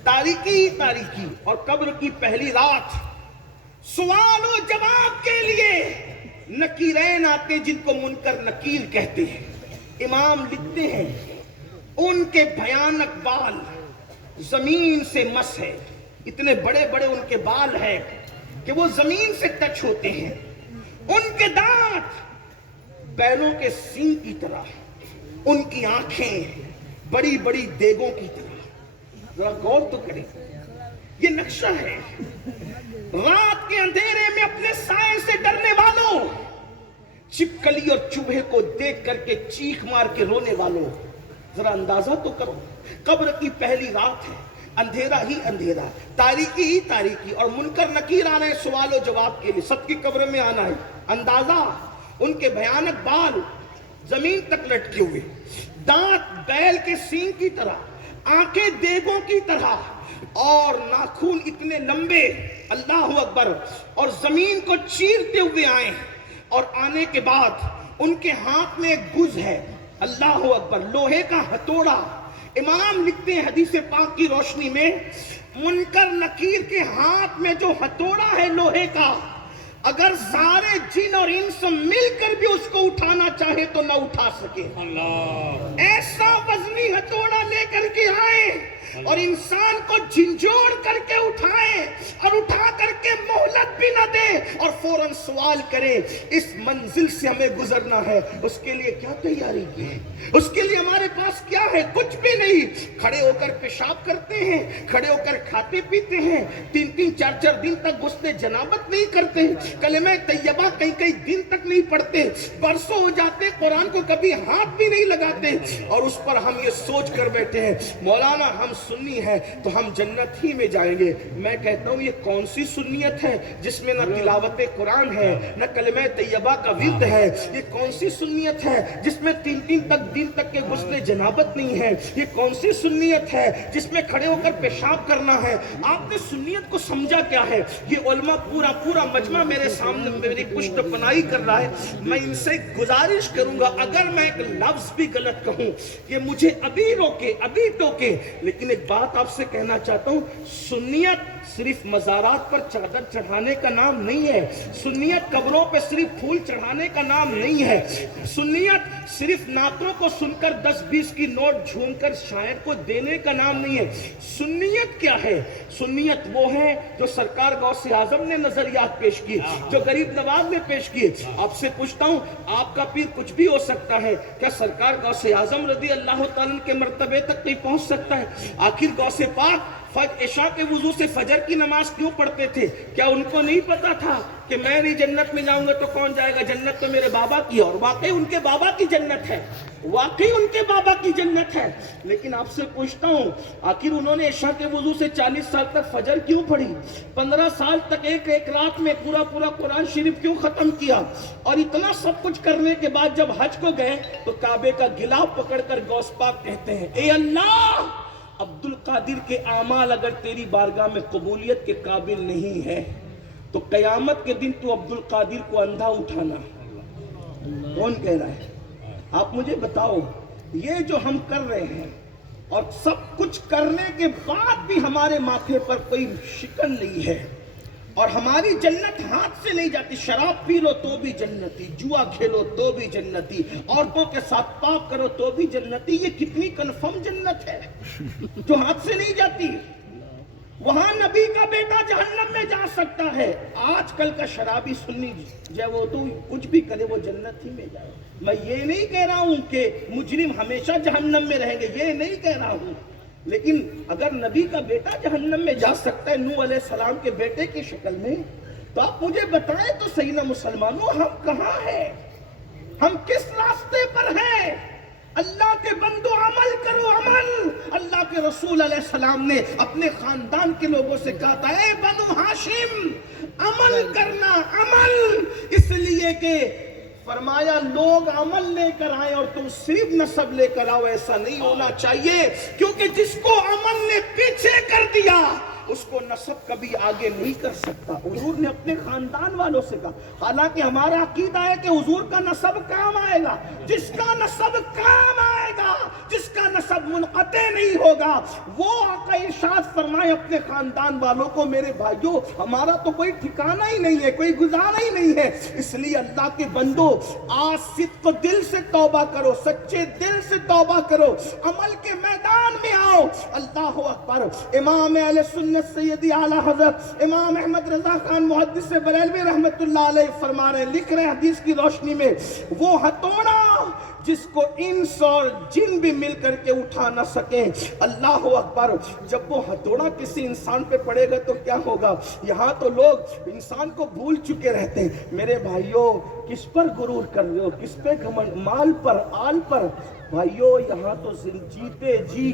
تاریکی ہی تاریکی, اور قبر کی پہلی رات سوال و جواب کے لیے نکیرین آتے جن کو منکر نکیر کہتے ہیں. امام لکھتے ہیں ان کے بھیانک بال زمین سے مس ہے, اتنے بڑے بڑے ان کے بال ہیں کہ وہ زمین سے ٹچ ہوتے ہیں. ان کے دانت بیلوں کے سینگ کی طرح, ان کی آنکھیں بڑی بڑی دیگوں کی طرح. ذرا غور تو کریں, یہ نقشہ ہے. رات کے اندھیرے میں اپنے سائے سے ڈرنے والوں, چھپکلی اور چوہے کو دیکھ کر کے چیخ مار کے رونے والوں, ذرا اندازہ تو کرو. قبر کی پہلی رات ہے, اندھیرا ہی اندھیرا, تاریکی ہی تاریکی, اور منکر نکیر آ رہے ہیں سوال و جواب کے لیے, سب کی قبر میں آنا ہے. اندازہ ان کے بھیانک بال زمین تک لٹکے ہوئے, دانت بیل کے سینگ کی طرح, آنکھیں دیگوں کی طرح, اور ناخن اتنے لمبے, اللہ اکبر, اور زمین کو چیرتے ہوئے آئے. اور آنے کے بعد ان کے ہاتھ میں ایک گز ہے, اللہ اکبر, لوہے کا ہتھوڑا. امام لکھتے ہیں حدیث پاک کی روشنی میں منکر نکیر کے ہاتھ میں جو ہتھوڑا ہے لوہے کا, اگر سارے جن اور انس مل کر بھی اس کو اٹھانا چاہے تو نہ اٹھا سکے. ایسا وزنی ہتھوڑا لے کر کے آئے اور انسان کو جھنجھوڑ کر کے اٹھائے, اور اٹھا کر کے مہلت بھی نہ دے, اور فوراً فوراً سوال کریں اس منزل سے ہمیں گزرنا ہے، اس کے لیے کیا تیاری کی ہے؟ اس کے لیے ہمارے پاس کیا ہے؟ کچھ بھی نہیں۔ کھڑے ہو کر پیشاب کرتے ہیں، کھڑے ہو کر کھاتے پیتے ہیں، 3-3 4-4 دن تک غسل جنابت نہیں کرتے، کلمہ طیبہ کئی دن تک نہیں پڑھتے، برسوں ہو جاتے قرآن کو کبھی ہاتھ بھی نہیں لگاتے، اور اس پر ہم یہ سوچ کر بیٹھے ہیں مولانا ہم سنی ہیں تو ہم جنت ہی میں جائیں گے۔ میں کہتا ہوں یہ کون سی سنیت ہے جس میں نہ تلاوت قرآن ہے، نہ کلمہ طیبہ کا ورد ہے؟ یہ کون سی سنیت ہے جس میں 3 دن تک کے غسل جنابت نہیں ہے؟ یہ کون سی سنیت ہے جس میں کھڑے ہو کر پیشاب کرنا ہے؟ آپ نے سنیت کو سمجھا کیا ہے؟ یہ علماء پورا مجمع میرے سامنے میری پشت پناہی کر رہا ہے، میں ان سے گزارش کروں گا اگر میں ایک لفظ بھی غلط کہوں کہ مجھے ابھی روکے، ابھی ٹوکے، لیکن ایک بات آپ سے کہنا چاہتا ہوں، سنیت صرف مزارات پر چادر چڑھانے کا نام نہیں ہے، سنیت قبروں پہ صرف پھول چڑھانے کا نام نہیں ہے، سنیت صرف نعتوں کو سن کر 10-20 کی نوٹ جھوم کر شاعر کو دینے کا نام نہیں ہے۔ سنیت کیا ہے؟ سنیت وہ ہے جو سرکار غوث اعظم نے نظریات پیش کی، جو غریب نواز نے پیش کی۔ آپ سے پوچھتا ہوں، آپ کا پیر کچھ بھی ہو سکتا ہے، کیا سرکار غوث اعظم رضی اللہ تعالیٰ کے مرتبے تک نہیں پہنچ سکتا ہے؟ آخر غوث پاک عشاء کے وضو سے فجر کی نماز کیوں پڑھتے تھے؟ کیا ان کو نہیں پتا تھا کہ میں نہیں جنت میں جاؤں گا تو کون جائے گا؟ جنت تو میرے بابا کی ہے، اور واقعی ان کے بابا کی جنت ہے، واقعی ان کے بابا کی جنت ہے۔ لیکن آپ سے پوچھتا ہوں، آخر انہوں نے عشاء کے وضو سے 40 سال تک فجر کیوں پڑھی؟ 15 سال تک ایک رات میں پورا قرآن شریف کیوں ختم کیا؟ اور اتنا سب کچھ کرنے کے بعد جب حج کو گئے تو کعبے کا غلاف پکڑ کر غوث پاک کہتے ہیں، اے اللہ، عبد القادر کے اعمال اگر تیری بارگاہ میں قبولیت کے قابل نہیں ہے تو قیامت کے دن تو عبد القادر کو اندھا اٹھانا۔ کون کہہ رہا ہے؟ آپ مجھے بتاؤ، یہ جو ہم کر رہے ہیں اور سب کچھ کرنے کے بعد بھی ہمارے ماتھے پر کوئی شکن نہیں ہے اور ہماری جنت ہاتھ سے نہیں جاتی، شراب پی لو تو بھی جنتی، جوا کھیلو تو بھی جنتی، عورتوں کے ساتھ پاپ کرو تو بھی جنتی، یہ کتنی کنفرم جنت ہے جو ہاتھ سے نہیں جاتی؟ وہاں نبی کا بیٹا جہنم میں جا سکتا ہے، آج کل کا شرابی سنی جو وہ تو کچھ بھی کرے وہ جنت ہی میں جائے۔ میں یہ نہیں کہہ رہا ہوں کہ مجرم ہمیشہ جہنم میں رہیں گے، یہ نہیں کہہ رہا ہوں، لیکن اگر نبی کا بیٹا جہنم میں جا سکتا ہے نوح علیہ السلام کے بیٹے کی شکل میں، تو آپ مجھے بتائیں تو صحیح نا مسلمانوں، ہم کہاں ہیں؟ ہم کس راستے پر ہیں؟ اللہ کے بندو عمل کرو، عمل۔ اللہ کے رسول علیہ السلام نے اپنے خاندان کے لوگوں سے کہا تھا، اے بنو ہاشم، عمل کرنا، عمل، اس لیے کہ فرمایا لوگ عمل لے کر آئے اور تم صرف نسب لے کر آؤ، ایسا نہیں ہونا چاہیے، کیونکہ جس کو عمل نے پیچھے کر دیا اس کو نسب کبھی آگے نہیں کر سکتا۔ حضور نے اپنے خاندان والوں سے کہا، حالانکہ ہمارا عقیدہ ہے کہ حضور کا نسب کام آئے گا، جس کا نسب کام آئے گا، جس کا نسب منقطع نہیں ہوگا، وہ آقا ارشاد فرمائے اپنے خاندان والوں کو، میرے بھائیوں ہمارا تو کوئی ٹھکانہ ہی نہیں ہے، کوئی گزارا ہی نہیں ہے، اس لیے اللہ کے بندو آج صدق دل سے توبہ کرو، سچے دل سے توبہ کرو، عمل کے میدان میں آؤ۔ اللہ اکبر۔ امام اہل سنت سیدی اعلی حضرت امام احمد رضا خان محدث بریلوی رحمت اللہ علیہ فرما رہے، لکھ رہے ہیں حدیث کی روشنی میں، وہ ہتھوڑا جس کو انس اور جن بھی مل کر کے اٹھا نہ سکیں، اللہ اکبر، جب وہ ہتھوڑا کسی انسان پہ پڑے گا تو کیا ہوگا؟ یہاں تو لوگ انسان کو بھول چکے رہتے ہیں۔ میرے بھائیوں کس پر غرور کر رہے ہو؟ کس پہ گھمنڈ؟ مال پر، آل پر؟ بھائیوں یہاں تو جیتے جی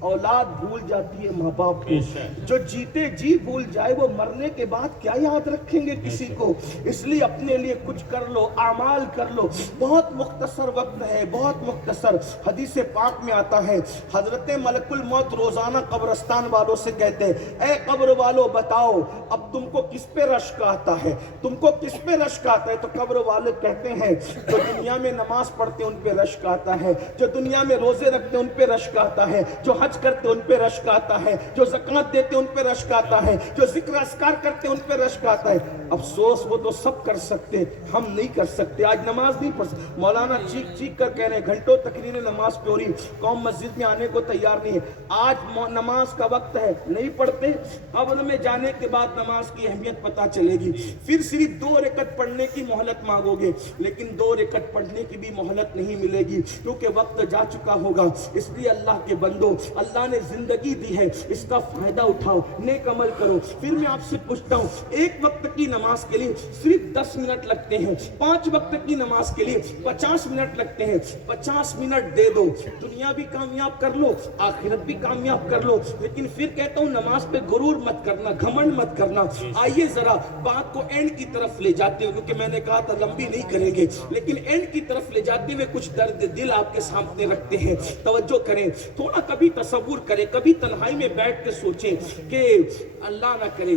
اولاد بھول جاتی ہے ماں باپ کو، جو جیتے جی بھول جائے وہ مرنے کے بعد کیا یاد رکھیں گے کسی کو؟ اس لیے اپنے لیے کچھ کر لو، اعمال کر لو۔ بہت مختصر وقت ہے، بہت مختصر۔ حدیث پاک میں آتا ہے حضرت ملک الموت روزانہ قبرستان والوں سے کہتے ہیں، اے قبر والوں بتاؤ اب تم کو کس پہ رشک آتا ہے؟ تم کو کس پہ رشک آتا ہے؟ تو قبر والے کہتے ہیں جو دنیا میں نماز پڑھتے ہیں ان پہ رشک آتا ہے، جو دنیا میں روزے رکھتے ان پہ رشک آتا ہے، جو حج کرتے ان پہ رشک آتا ہے، جو زکوٰۃ دیتے ان پہ رشک آتا ہے، جو ذکر اذکار کرتے ان پہ رشک آتا ہے۔ افسوس وہ تو سب کر سکتے، ہم نہیں کر سکتے۔ آج نماز نہیں پڑھ سکتے، مولانا چیخ چیخ کر کہہ رہے ہیں گھنٹوں تقریر نماز پہ ہو رہی، قوم مسجد میں آنے کو تیار نہیں ہے۔ آج نماز کا وقت ہے، نہیں پڑھتے، قبر میں جانے کے بعد نماز کی اہمیت پتہ چلے گی، پھر صرف 2 رکعت پڑھنے کی مہلت مانگو گے، لیکن 2 رکعت پڑھنے کی بھی مہلت نہیں ملے گی، کیونکہ وقت جا چکا ہوگا۔ اس لیے اللہ کے بندو، اللہ نے زندگی دی ہے، اس کا فائدہ اٹھاؤ، نیک عمل کرو۔ پھر میں آپ سے پوچھتا ہوں، ایک وقت کی نماز کے لیے صرف 10 منٹ لگتے ہیں، 5 وقت کی نماز کے لیے 50 منٹ لگتے ہیں، 50 منٹ دے دو، دنیا بھی کامیاب کر لو، آخرت بھی کامیاب کر لو۔ لیکن پھر کہتا ہوں نماز پہ غرور مت کرنا، گھمنڈ مت کرنا۔ آئیے ذرا بات کو اینڈ کی طرف لے جاتے ہوئے، کیونکہ میں نے کہا تھا لمبی نہیں کریں گے، لیکن اینڈ کی طرف لے جاتے ہوئے کچھ درد دل آپ کے سامنے رکھتے ہیں، توجہ کریں تھوڑا، کبھی تصور کریں، کبھی تنہائی میں بیٹھ کے سوچیں کہ اللہ نہ کرے،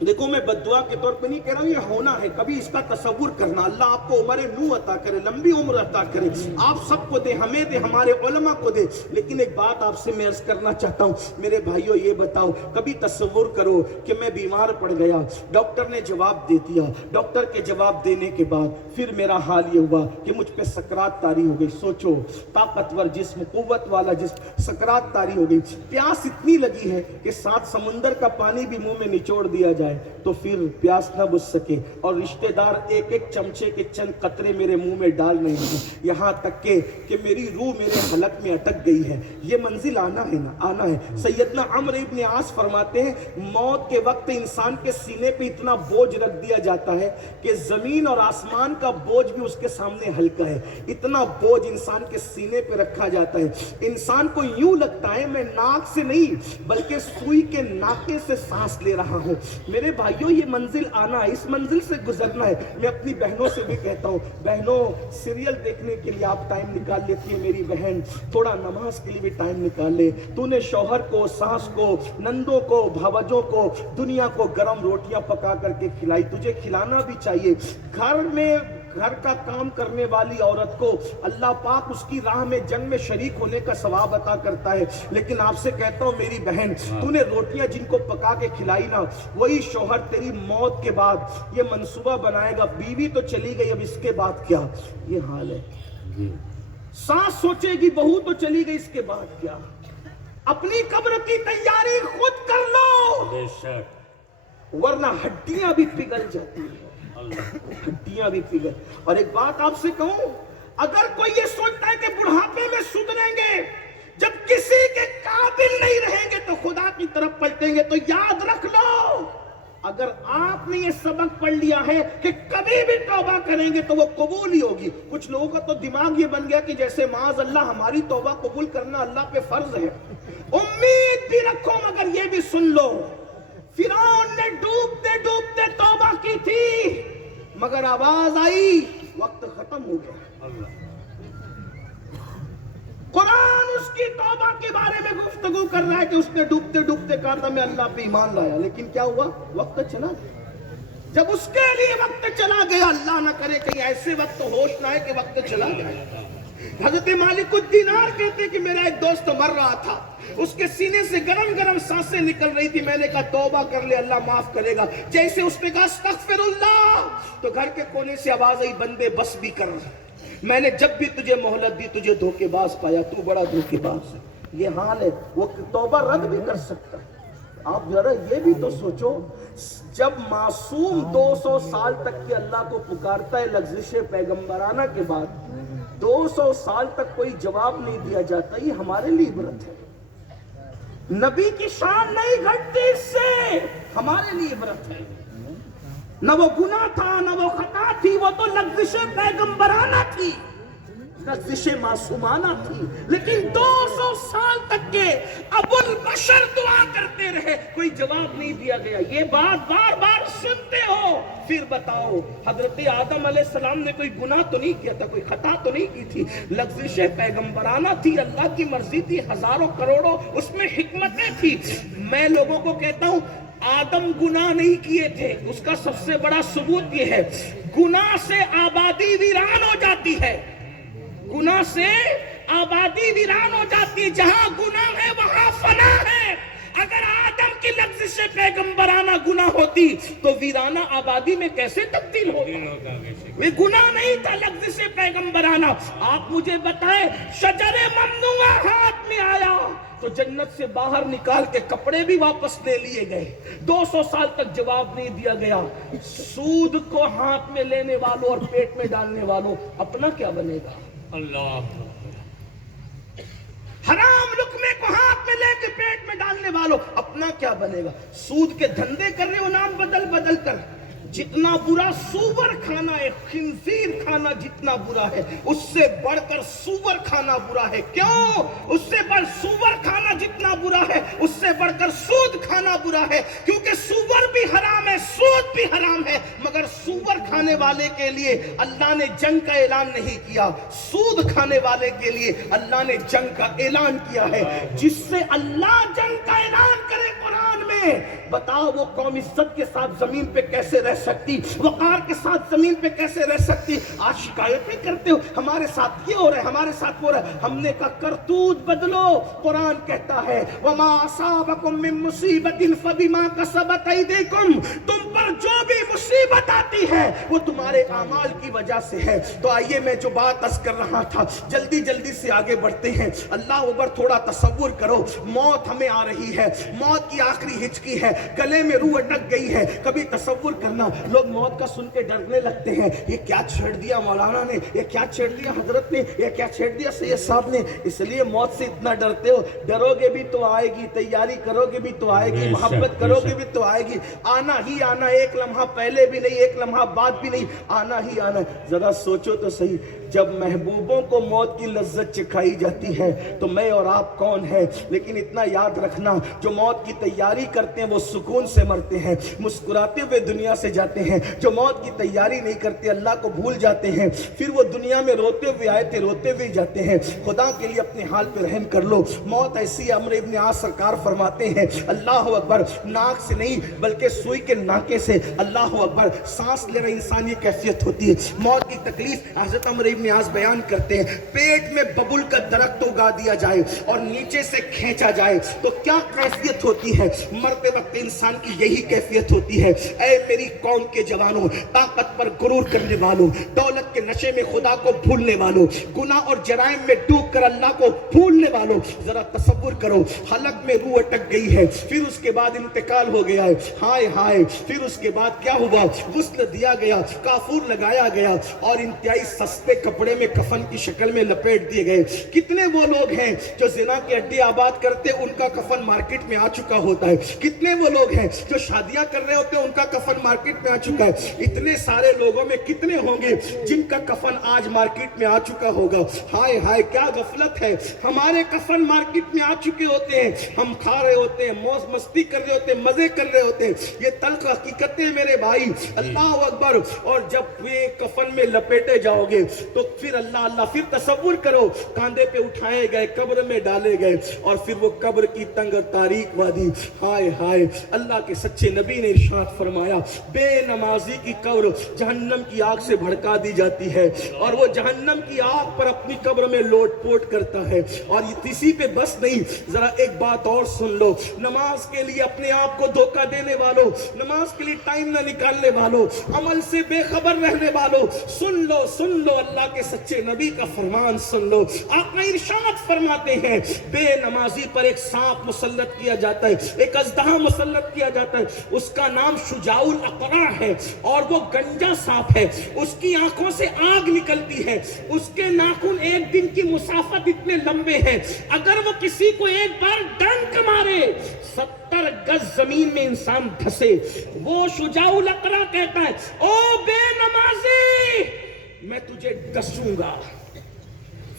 دیکھو میں بددعا کے طور پہ نہیں کہہ رہا ہوں، یہ ہونا ہے، کبھی اس کا تصور کرنا، اللہ آپ کو عمر نو عطا کرے، لمبی عمر عطا کرے، آپ سب کو دے، ہمیں دے، ہمارے علماء کو دے۔ لیکن ایک بات آپ سے میں عرض کرنا چاہتا ہوں میرے بھائیوں، یہ بتاؤ، کبھی تصور کرو کہ میں بیمار پڑ گیا، ڈاکٹر نے جواب دے دیا، ڈاکٹر کے جواب دینے کے بعد پھر میرا حال یہ ہوا کہ مجھ پہ سکرات طاری ہو گئی۔ سوچو، طاقتور جسم، قوت والا جسم، سکرات طاری ہو گئی، پیاس اتنی لگی ہے کہ 7 سمندر کا پانی بھی منہ میں نچوڑ دیا جائے تو پھر پیاس نہ بجھ سکے، اور رشتہ دار ایک ایک چمچے کے چند قطرے میرے منہ میں ڈال رہے ہیں، یہاں تک کہ میری روح میرے حلق میں اٹک گئی ہے۔ یہ منزل آنا ہے نا، آنا ہے۔ سیدنا عمرو ابن عاص فرماتے ہیں موت کے وقت انسان کے سینے پہ اتنا بوجھ رکھ دیا جاتا ہے کہ زمین اور آسمان کا بوجھ بھی اس کے سامنے ہلکا ہے، اتنا بوجھ انسان کے سینے پہ رکھا جاتا ہے۔ انسان کو یوں لگتا ہے میں ناک سے نہیں بلکہ سوئی کے ناکے سے سانس لے رہا ہوں۔ میرے بھائیوں، یہ منزل آنا ہے، اس منزل سے گزرنا ہے۔ میں اپنی بہنوں سے بھی کہتا ہوں، بہنوں سیریل دیکھنے کے لیے آپ ٹائم نکال لیتی ہے، میری بہن تھوڑا نماز کے لیے بھی ٹائم نکال لے۔ تو نے شوہر کو، ساس کو، نندوں کو، بھاوجوں کو، دنیا کو گرم روٹیاں پکا کر کے کھلائی، تجھے کھلانا بھی چاہیے۔ گھر کا کام کرنے والی عورت کو اللہ پاک اس کی راہ میں جنگ میں شریک ہونے کا ثواب عطا کرتا ہے۔ لیکن آپ سے کہتا ہوں میری بہن، تو نے روٹیاں جن کو پکا کے کھلائی نا، وہی شوہر تیری موت کے بعد یہ منصوبہ بنائے گا، بیوی تو چلی گئی، اب اس کے بعد کیا؟ یہ حال ہے۔ ساس سوچے گی بہو تو چلی گئی، اس کے بعد کیا؟ اپنی قبر کی تیاری خود کر لو، بے شک، ورنہ ہڈیاں بھی پگھل جاتی ہیں، ہڈیاں بھی پگھل۔ اور ایک بات آپ سے کہوں، اگر کوئی یہ سوچتا ہے کہ بڑھاپے میں سدھریں گے، جب کسی کے قابل نہیں رہیں گے تو خدا کی طرف پلٹیں گے، تو یاد رکھ لو، اگر آپ نے یہ سبق پڑھ لیا ہے کہ کبھی بھی توبہ کریں گے تو وہ قبول ہی ہوگی۔ کچھ لوگوں کا تو دماغ یہ بن گیا کہ جیسے معاذ اللہ ہماری توبہ قبول کرنا اللہ پہ فرض ہے۔ امید بھی رکھو، مگر یہ بھی سن لو، فرعون نے ڈوبتے ڈوبتے توبہ کی تھی، مگر آواز آئی وقت ختم ہو گیا۔ قرآن اس کی توبہ کے بارے میں گفتگو کر رہا ہے کہ اس نے ڈوبتے ڈوبتے کہا تھا میں اللہ پہ ایمان لایا، لیکن کیا ہوا؟ وقت چلا گیا۔ جب اس کے لیے وقت چلا گیا، اللہ نہ کرے کہیں ایسے وقت ہوش نہ آئے کہ وقت چلا گیا۔ حضرت مالک الدینار کہتے کہ میرا ایک دوست مر رہا تھا، اس کے سینے سے گرم گرم سانسیں نکل رہی تھی، میں نے کہا توبہ کر لے، اللہ معاف کرے گا۔ جیسے اس نے کہا استغفر اللہ، تو گھر کے کونے سے آواز آئی بندے بس بھی کر، میں نے جب بھی تجھے مہلت دی تجھے دھوکے باز پایا، تو بڑا دھوکے باز ہے۔ یہ حال ہے، وہ توبہ رد بھی کر سکتا ہے۔ آپ ذرا یہ بھی تو سوچو، جب معصوم 200 سال تک کے اللہ کو پکارتا ہے لغزش پیغمبرانہ کے بعد، 200 سال تک کوئی جواب نہیں دیا جاتا، یہ ہمارے لیے عبرت ہے۔ نبی کی شان نہیں گھٹتی اس سے، ہمارے لیے عبرت ہے۔ نہ وہ گناہ تھا نہ وہ خطا تھی، وہ تو لغزش پیغمبرانہ تھی، لغزش معصومانہ تھی، لیکن 200 سال تک کے ابو البشر دعا کرتے رہے، کوئی جواب نہیں دیا گیا۔ یہ بات بار بار سنتے ہو، پھر بتاؤ حضرت آدم علیہ السلام نے کوئی گناہ تو نہیں کیا تھا، کوئی خطا تو نہیں کی تھی، لغزش پیغمبرانہ تھی، اللہ کی مرضی تھی، ہزاروں کروڑوں اس میں حکمتیں تھی۔ میں لوگوں کو کہتا ہوں آدم گناہ نہیں کیے تھے، اس کا سب سے بڑا ثبوت یہ ہے گناہ سے آبادی ویران ہو جاتی ہے، گناہ سے آبادی ویران ہو جاتی ہے. جہاں گناہ ہے وہاں فنا ہے. اگر آدم کی لفظ سے پیغمبرانہ گناہ ہوتی تو ویرانہ آبادی میں کیسے تبدیل ہوتا؟ وہ گناہ نہیں تھا لفظ سے پیغمبرانہ. آپ مجھے بتائیں شجر ممنوع ہاتھ میں آیا تو جنت سے باہر نکال کے کپڑے بھی واپس لے لیے گئے. 200 سال تک جواب نہیں دیا گیا. سود کو ہاتھ میں لینے والوں اور پیٹ میں ڈالنے والوں اپنا کیا بنے گا؟ اللہ حرام لقمے کو ہاتھ میں لے کے پیٹ میں ڈالنے والوں اپنا کیا بنے گا؟ سود کے دھندے کر رہے ہو نام بدل بدل کر. جتنا برا سور کھانا ہے، خنزیر کھانا جتنا برا ہے اس سے بڑھ کر سور کھانا برا ہے. کیوں؟ اس سے بڑھ سور کھانا جتنا برا ہے اس سے بڑھ کر سود کھانا برا ہے. کیونکہ سور بھی حرام ہے، سود بھی حرام ہے، مگر سور کھانے والے کے لیے اللہ نے جنگ کا اعلان نہیں کیا. سود کھانے والے کے لیے اللہ نے جنگ کا اعلان کیا ہے. جس سے اللہ جنگ کا اعلان کرے قرآن میں، بتاؤ وہ قوم عزت کے ساتھ زمین پہ کیسے رہ سکتی، وقار کے ساتھ زمین پہ کیسے رہ سکتی؟ آج شکایتیں کرتے ہو ہمارے ساتھ یہ ہو رہا ہے، ہمارے ساتھ وہ رہا ہے. ہم نے کہا کرتوت بدلو. قرآن کہتا ہے وما اصابکم من مصیبت فبما کسبت ایدیکم، تم پر جو بھی مصیبت آتی ہے وہ تمہارے اعمال کی وجہ سے ہے. تو آئیے میں جو بات عرض کر رہا تھا جلدی جلدی سے آگے بڑھتے ہیں. اللہ اکبر. تھوڑا تصور کرو موت ہمیں آ رہی ہے، موت کی آخری ہچکی ہے، گلے میں روح اٹک گئی ہے. کبھی تصور کرنا لوگ موت کا سن کے ڈرنے لگتے ہیں. یہ کیا چھیڑ دیا مولانا نے، یہ کیا چھیڑ دیا حضرت نے، یہ کیا چھیڑ دیا سید صاحب نے. اس لیے موت سے اتنا ڈرتے ہو. ڈرو گے بھی تو آئے گی، تیاری کرو گے بھی تو آئے گی، محبت کرو گے بھی تو آئے گی. آنا ہی آنا، ایک لمحہ پہلے بھی نہیں، ایک لمحہ بعد بھی نہیں، آنا ہی آنا. ذرا سوچو تو صحیح، جب محبوبوں کو موت کی لذت چکھائی جاتی ہے تو میں اور آپ کون ہیں؟ لیکن اتنا یاد رکھنا جو موت کی تیاری کرتے ہیں وہ سکون سے مرتے ہیں، مسکراتے ہوئے دنیا سے جاتے ہیں. جو موت کی تیاری نہیں کرتے اللہ کو بھول جاتے ہیں، پھر وہ دنیا میں روتے ہوئے آئے تھے روتے ہوئے جاتے ہیں. خدا کے لیے اپنے حال پہ رحم کر لو. موت ایسی ہے. عمرو ابن عاص سرکار فرماتے ہیں اللہ اکبر، ناک سے نہیں بلکہ سوئی کے ناکے سے اللہ اکبر سانس لے رہے انسان یہ کیفیت ہوتی ہے. موت کی تکلیف حضرت عمرو ابن عاص بیان کرتے ہیں. پیٹ میں ببول کا درخت اگا دیا جائے اور نیچے سے کھینچا جائے تو کیا کیفیت ہوتی ہے؟ مرتے وقت انسان کی یہی کیفیت ہوتی ہے. اے میری قوم کے جوانوں، طاقت پر غرور کرنے والوں، دولت کے نشے میں خدا کو بھولنے والوں، گناہ اور جرائم میں ڈوب کر اللہ کو بھولنے والوں، ذرا تصور کرو حلق میں روح اٹک گئی ہے، پھر اس کے بعد انتقال ہو گیا ہے. ہائے ہائے. پھر اس کے بعد کیا ہوا؟ غسل دیا گیا، کافور لگایا گیا اور انتہائی سستے کپڑے میں کفن کی شکل میں لپیٹ دیے گئے. کتنے وہ لوگ ہیں جو زنا کے اڈے آباد کرتے ان کا کفن مارکیٹ میں آ چکا ہوتا ہے. کتنے وہ لوگ ہیں جو شادیاں کر رہے ہوتے ہیں ان کا کفن مارکیٹ میں آ چکا ہے. اتنے سارے لوگوں میں کتنے ہوں گے جن کا کفن آج مارکیٹ میں آ چکا ہوگا؟ ہائے ہائے کیا غفلت ہے. ہمارے کفن مارکیٹ میں آ چکے ہوتے ہیں، ہم کھا رہے ہوتے ہیں، موج مستی کر رہے ہوتے ہیں، مزے کر رہے ہوتے ہیں. یہ تلخ حقیقتیں میرے بھائی. اللہ اکبر. اور جب یہ کفن میں لپیٹے جاؤ گے تو پھر اللہ اللہ. پھر تصور کرو کاندھے پہ اٹھائے گئے، قبر میں ڈالے گئے اور پھر وہ قبر کی تنگ اور تاریک وادی. ہائے ہائے. اللہ کے سچے نبی نے ارشاد فرمایا بے نمازی کی قبر جہنم کی آگ سے بھڑکا دی جاتی ہے اور وہ جہنم کی آگ پر اپنی قبر میں لوٹ پوٹ کرتا ہے. اور یہ کسی پہ بس نہیں، ذرا ایک بات اور سن لو. نماز کے لیے اپنے آپ کو دھوکہ دینے والوں، نماز کے لیے ٹائم نہ نکالنے والوں، عمل سے بے خبر رہنے والوں، سن لو سن لو اللہ کے سچے نبی کا فرمان سن لو. آقا ارشاد فرماتے ہیں بے نمازی پر ایک سانپ مسلط کیا جاتا ہے، ایک اژدہا مسلط کیا جاتا ہے. اس کا نام شجاع الاقرع ہے اور وہ گنجا سانپ ہے. اس کی آنکھوں سے آگ نکلتی ہے، اس کے ناخن ایک دن کی مسافت اتنے لمبے ہیں، اگر وہ کسی کو ایک بار ڈنک مارے 70 گز زمین میں انسان دھسے. وہ شجاع الاقرع کہتا ہے او بے نمازی میں تجھے ڈسوں گا.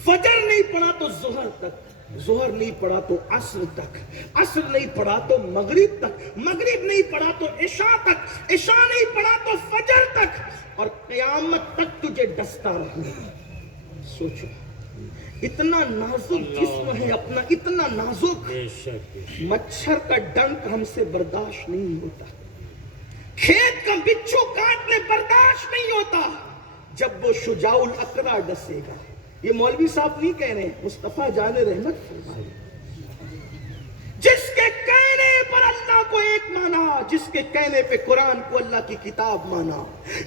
فجر نہیں پڑا تو ظہر تک، ظہر نہیں پڑا تو عصر تک، عصر نہیں پڑا تو مغرب تک، مغرب نہیں پڑا تو عشاء تک، عشاء نہیں پڑا تو فجر تک، اور قیامت تک تجھے ڈستا رہوں. سوچو اتنا نازک جسم ہے اپنا، اتنا نازک. مچھر کا ڈنک ہم سے برداشت نہیں ہوتا، کھیت کا بچھو کاٹ لے برداشت نہیں ہوتا. جب وہ شجاع الاقرع ڈسے گا یہ مولوی صاحب نہیں کہہ رہے ہیں، مصطفیٰ جان رحمت فرمائے، جس کے کہنے پر اللہ کو ایک مانا، جس کے کہنے پہ قرآن کو اللہ کی کتاب مانا،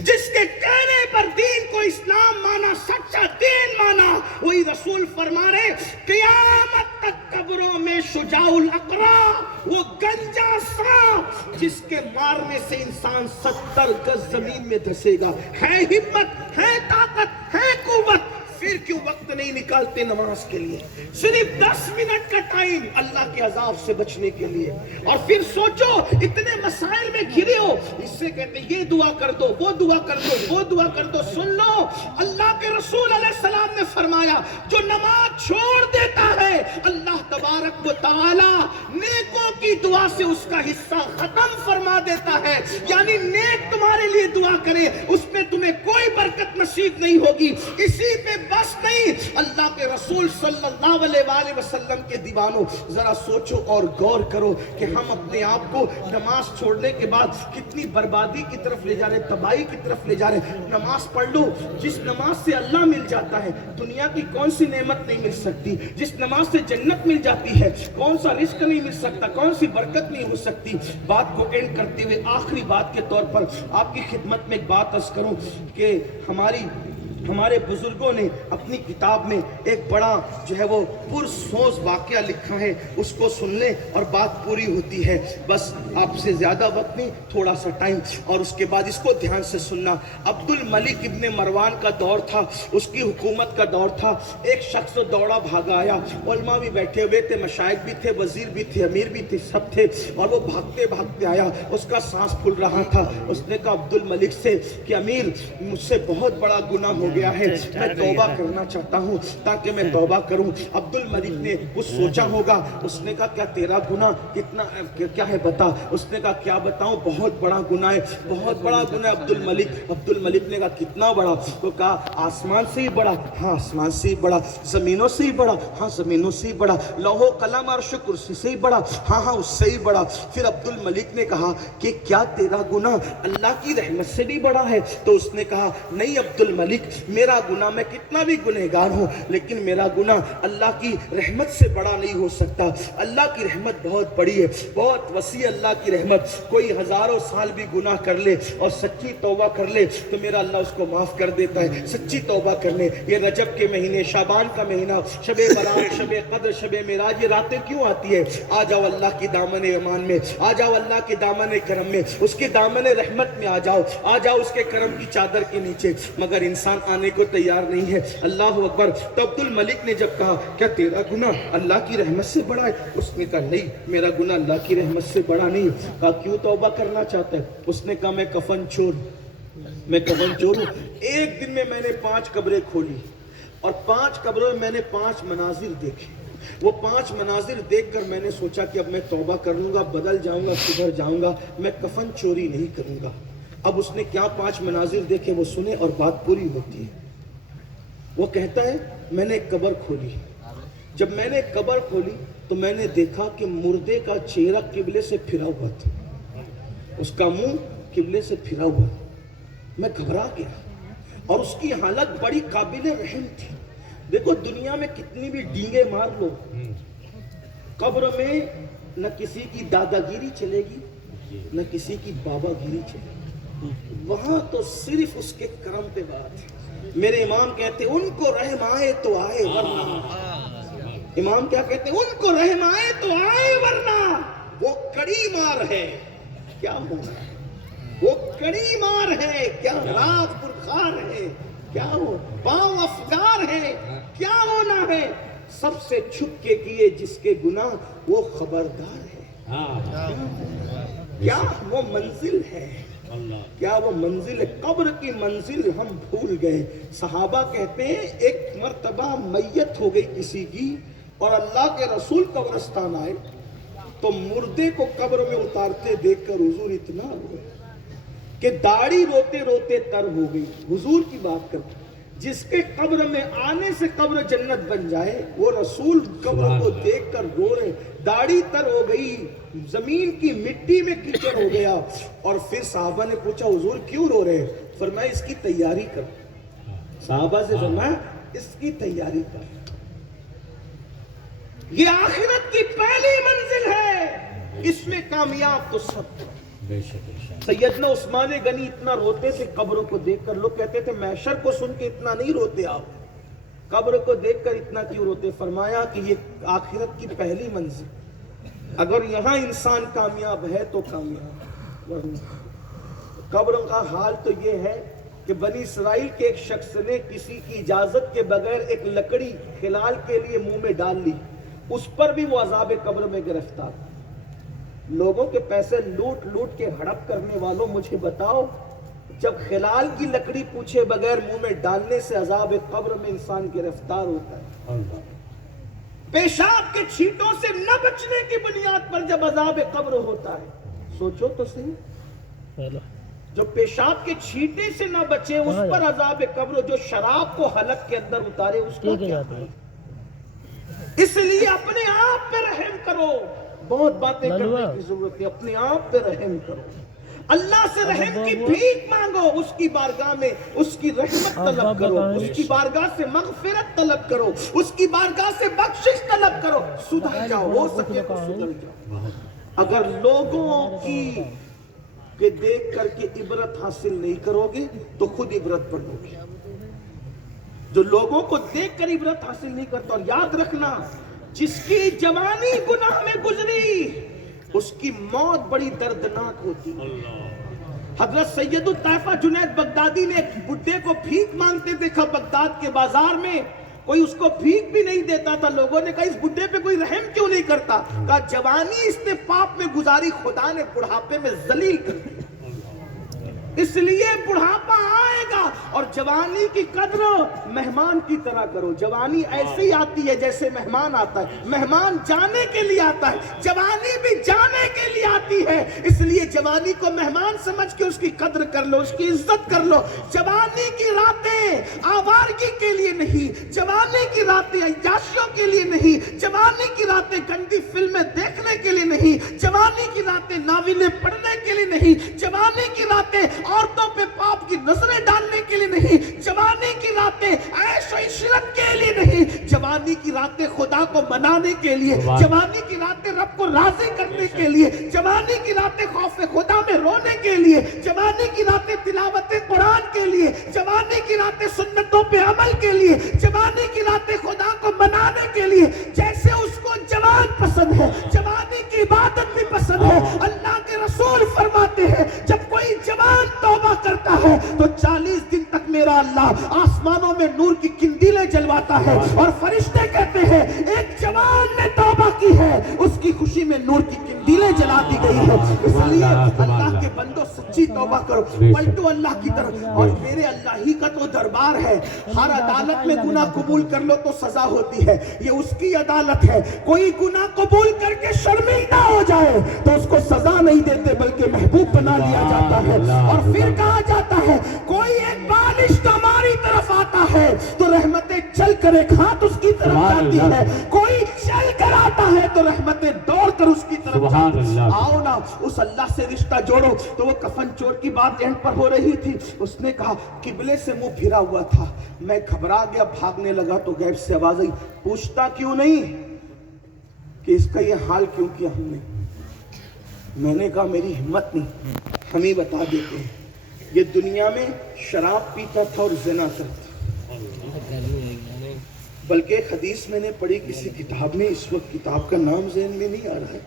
جس کے کہنے پر دین کو اسلام مانا، سچا دین مانا، وہی رسول فرما رہے قیامت تک قبروں میں شجاع الاقرا، وہ گنجا سانپ جس کے مارنے سے انسان 70 گز زمین میں دھسے گا، ہے ہمت، ہے طاقت، ہے قوت، پھر کیوں وقت نہیں نکالتے نماز کے لیے؟ صرف 10 منٹ کا ٹائم اللہ کے عذاب سے بچنے کے لیے، اور پھر سوچو اتنے مسائل میں گھرے ہو، اس سے کہتے یہ دعا کر دو، وہ دعا کر دو، وہ دعا کر دو۔ سن لو، اللہ کے رسول علیہ السلام نے فرمایا جو نماز چھوڑ دیتا ہے اللہ تبارک و تعالی نیکوں کی دعا سے اس کا حصہ ختم فرما دیتا ہے، یعنی نیک تمہارے لیے دعا کرے اس میں تمہیں کوئی برکت نصیب نہیں ہوگی۔ اسی پہ بس نہیں، اللہ کے رسول صلی اللہ علیہ وآلہ وسلم کے دیوانوں، ذرا سوچو اور غور کرو کہ ہم اپنے آپ کو نماز چھوڑنے کے بعد کتنی بربادی کی طرف لے جا رہے ہیں، تباہی کی طرف لے جا رہے ہیں۔ نماز پڑھ لو، جس نماز سے اللہ مل جاتا ہے دنیا کی کون سی نعمت نہیں مل سکتی، جس نماز سے جنت مل جاتی ہے کون سا رزق نہیں مل سکتا، کون سی برکت نہیں ہو سکتی۔ بات کو اینڈ کرتے ہوئے آخری بات کے طور پر آپ کی خدمت میں ایک بات عرض کروں کہ ہمارے بزرگوں نے اپنی کتاب میں ایک بڑا جو ہے وہ پرسوز واقعہ لکھا ہے، اس کو سن لیں اور بات پوری ہوتی ہے۔ بس آپ سے زیادہ وقت نہیں، تھوڑا سا ٹائم، اور اس کے بعد اس کو دھیان سے سننا۔ عبد الملک ابن مروان کا دور تھا، اس کی حکومت کا دور تھا۔ ایک شخص دوڑا بھاگا آیا، علماء بھی بیٹھے ہوئے تھے، مشائخ بھی تھے، وزیر بھی تھے، امیر بھی تھے، سب تھے، اور وہ بھاگتے بھاگتے آیا، اس کا سانس پھول رہا تھا۔ اس نے کہا عبد الملک سے کہ امیر مجھ سے بہت بڑا گناہ ہو گیا ہے، میں توبہ کرنا چاہتا ہوں تاکہ میں توبہ کروں۔ عبد الملک نے کچھ سوچا ہوگا، اس نے کہا کیا تیرا گناہ کتنا کیا ہے بتا؟ اس نے کہا کیا بتاؤں، بہت بڑا گناہ ہے، بہت بڑا گناہ ہے عبد الملک نے کہا کتنا بڑا؟ تو کہا آسمان سے ہی بڑا، ہاں آسمان سے ہی بڑا، زمینوں سے ہی بڑا، ہاں زمینوں سے ہی بڑا، لوح و قلم عرش و کرسی سے ہی بڑا، ہاں ہاں اس سے ہی بڑا۔ پھر عبد الملک نے کہا کہ کیا تیرا گناہ اللہ کی رحمت سے بھی بڑا ہے؟ تو اس نے کہا نہیں عبد الملک، میرا گناہ، میں کتنا بھی گنہگار ہوں لیکن میرا گناہ اللہ کی رحمت سے بڑا نہیں ہو سکتا۔ اللہ کی رحمت بہت بڑی ہے، بہت وسیع اللہ کی رحمت۔ کوئی ہزاروں سال بھی گناہ کر لے اور سچی توبہ کر لے تو میرا اللہ اس کو معاف کر دیتا ہے۔ سچی توبہ کر لے۔ یہ رجب کے مہینے، شعبان کا مہینہ، شب برات، شب قدر، شب معراج، یہ راتیں کیوں آتی ہے؟ آ جاؤ اللہ کی دامن امان میں، آ جاؤ اللہ کے دامن کرم میں، اس کے دامن رحمت میں آ جاؤ، آ جاؤ اس کے کرم کی چادر کے نیچے۔ مگر انسان آنے کو تیار نہیں ہے۔ اللہ اکبر۔ تو عبد الملک نے جب کہا کیا تیرا گناہ اللہ کی رحمت سے بڑا ہے؟ اس نے کہا نہیں، میرا گناہ اللہ کی رحمت سے بڑا نہیں۔ کہا کیوں توبہ کرنا چاہتا ہے؟ اس نے کہا میں کفن چور ہوں۔ ایک دن میں نے 5 قبریں کھولی اور 5 قبروں میں نے 5 مناظر دیکھے۔ وہ 5 مناظر دیکھ کر میں نے سوچا کہ اب میں توبہ کر لوں گا، بدل جاؤں گا، سدھر جاؤں گا، میں کفن چوری نہیں کروں گا۔ اب اس نے کیا 5 مناظر دیکھے وہ سنے اور بات پوری ہوتی ہے۔ وہ کہتا ہے میں نے ایک قبر کھولی، جب میں نے ایک قبر کھولی تو میں نے دیکھا کہ مردے کا چہرہ قبلے سے پھرا ہوا تھا، اس کا منہ قبلے سے پھرا ہوا۔ میں گھبرا گیا اور اس کی حالت بڑی قابل رحم تھی۔ دیکھو دنیا میں کتنی بھی ڈینگے مار لو، قبر میں نہ کسی کی دادا گیری چلے گی نہ کسی کی بابا گیری چلے گی، وہاں تو صرف اس کے کرم پہ بات ہے۔ میرے امام کہتے ہیں ان کو رحم آئے تو آئے ورنہ، امام کیا کہتے ہیں؟ ان کو رحم آئے تو آئے ورنہ وہ کڑی مار ہے کیا ہونا ہے، وہ کڑی مار ہے کیا رات پرخار ہے کیا ہو، پاؤں افگار ہے کیا ہونا ہے، سب سے چھپ کے کیے جس کے گناہ وہ خبردار ہے۔ کیا وہ منزل ہے، کیا وہ منزل ہے؟ قبر کی منزل ہم بھول گئے۔ صحابہ کہتے ہیں ایک مرتبہ میت ہو گئی کسی کی اور اللہ کے رسول قبرستان آئے تو مردے کو قبر میں اتارتے دیکھ کر حضور اتنا ہوئے کہ داڑھی روتے روتے تر ہو گئی۔ حضور کی بات کرتے، جس کے قبر میں آنے سے قبر جنت بن جائے وہ رسول قبر کو دیکھ کر رو رہے، داڑھی تر ہو گئی، زمین کی مٹی میں کیچڑ ہو گیا۔ اور پھر صحابہ نے پوچھا حضور کیوں رو رہے ہیں؟ فرمایا اس کی تیاری کر۔ صحابہ سے فرمایا اس کی تیاری کر. یہ آخرت کی پہلی منزل ہے, اس میں کامیاب تو سب. سیدنا عثمان غنی اتنا روتے تھے قبروں کو دیکھ کر. لوگ کہتے تھے محشر کو سن کے اتنا نہیں روتے آپ, قبر کو دیکھ کر اتنا کیوں روتے؟ فرمایا کہ یہ آخرت کی پہلی منزل, اگر یہاں انسان کامیاب ہے تو کامیاب. قبر کا حال تو یہ ہے کہ بنی اسرائیل کے ایک شخص نے کسی کی اجازت کے بغیر ایک لکڑی خلال کے لیے منہ میں ڈال لی, اس پر بھی وہ عذاب قبر میں گرفتار. لوگوں کے پیسے لوٹ لوٹ کے ہڑپ کرنے والوں, مجھے بتاؤ جب خلال کی لکڑی پوچھے بغیر منہ میں ڈالنے سے عذاب قبر میں انسان گرفتار ہوتا ہے, پیشاب کے چھینٹوں سے نہ بچنے کی بنیاد پر جب عذاب قبر ہوتا ہے, سوچو تو صحیح. جو پیشاب کے چھینٹے سے نہ بچے اس پر عذاب قبر, جو شراب کو حلق کے اندر اتارے اس کو کیا کرے؟ اس لیے اپنے آپ پہ رحم کرو. بہت باتیں کرنے کی ضرورت ہے, اپنے آپ پہ رحم کرو. اللہ سے رحم کی بھیک مانگو, اس کی بارگاہ میں اس کی رحمت طلب کرو, اس کی بارگاہ سے مغفرت طلب کرو, اس کی بارگاہ سے بخشش طلب کرو. سدھر جاؤ, ہو سکے تو سدھر جاؤ. اگر لوگوں کی کہ دیکھ کر کے عبرت حاصل نہیں کرو گے تو خود عبرت پڑھو گے. جو لوگوں کو دیکھ کر عبرت حاصل نہیں کرتا, اور یاد رکھنا جس کی جوانی گناہ میں گزری اس کی موت بڑی دردناک ہوتی ہے. حضرت سید الطائفہ جنید بغدادی نے ایک بڈھے کو بھیک مانگتے دیکھا بغداد کے بازار میں, کوئی اس کو بھیک بھی نہیں دیتا تھا. لوگوں نے کہا اس بڈھے پہ کوئی رحم کیوں نہیں کرتا؟ کہا جوانی اس نے پاپ میں گزاری, خدا نے بڑھاپے میں ذلیل کر دیا. اس لیے بڑھاپا آئے گا اور جوانی کی قدر مہمان کی طرح کرو. جوانی ایسے ہی آتی ہے جیسے مہمان آتا ہے, مہمان جانے کے لیے آتا ہے, جوانی بھی جانے کے لیے آتی ہے. اس لیے جوانی کو مہمان سمجھ کے اس کی قدر کر لو, اس کی عزت کر لو. جوانی کی راتیں آوارگی کے لیے نہیں, جوانی کی راتیں عیاشیوں کے لیے نہیں, جوانی کی راتیں گندی فلمیں دیکھنے کے لیے نہیں, جوانی کی راتیں ناولیں پڑھنے کے لیے نہیں, جوانی کی راتیں عورتوں پہ پاپ کی نظریں ڈالنے کے لیے نہیں, جوانی کی راتیں عیش و عشرت کے لیے نہیں, جوانی کی راتیں خدا کو منانے کے لیے, جوانی کی راتیں رب کو راضی کرنے کے لیے, جوانی کی راتیں خوف خدا میں رونے کے لیے, جوانی کی راتیں تلاوت قرآن کے لیے, جوانی کی راتیں سنتوں پہ عمل کے لیے, جوانی کی راتیں خدا کو منانے کے لیے. جیسے اس کو جوان پسند ہے, جوانی کی عبادت بھی پسند ہے. اللہ کے رسول فرماتے ہیں جب کوئی جوان توبہ کرتا ہے تو 40 دن تک میرا اللہ آسمانوں میں نور کی قندیلیں جلواتا ہے, اور فرشتے کہتے ہیں ایک جوان نے توبہ کی ہے, اس کی خوشی میں نور کی قندیلیں جلا دی گئی ہے. اس لیے اللہ کے بندوں سچی توبہ کرو, پلٹو اللہ کی طرف. اور میرے اللہ ہی کا تو دربار ہے, ہر عدالت میں گناہ قبول کر لو تو سزا ہوتی ہے, یہ اس کی عدالت ہے. کوئی گناہ قبول کر کے شرمندہ ہو جائے تو اس کو سزا نہیں دیتے بلکہ محبوب بنا لیا جاتا ہے. اور پھر کہا جاتا ہے کوئی ایک بارش تو ہماری طرف آتا ہے تو رحمتیں چل کر ایک ہاتھ اس کی طرف جاتی ہے, کوئی چل کر آتا ہے تو رحمتیں دوڑ کر اس کی طرف جاتی ہے. آؤ نا اس اللہ سے رشتہ جوڑو. تو وہ کفن چور کی بات اینڈ پر ہو رہی تھی, اس نے کہا قبلے سے منہ پھرا ہوا تھا, میں گھبرا گیا بھاگنے لگا تو غیب سے آواز آئی پوچھتا کیوں نہیں کہ اس کا یہ حال کیوں کیا ہم نے؟ میں نے کہا میری ہمت نہیں, ہم ہی بتا دیتے ہیں. یہ دنیا میں شراب پیتا تھا اور زنا کرتا, بلکہ ایک حدیث میں نے پڑھی کسی کتاب میں, اس وقت کتاب کا نام ذہن میں نہیں آ رہا ہے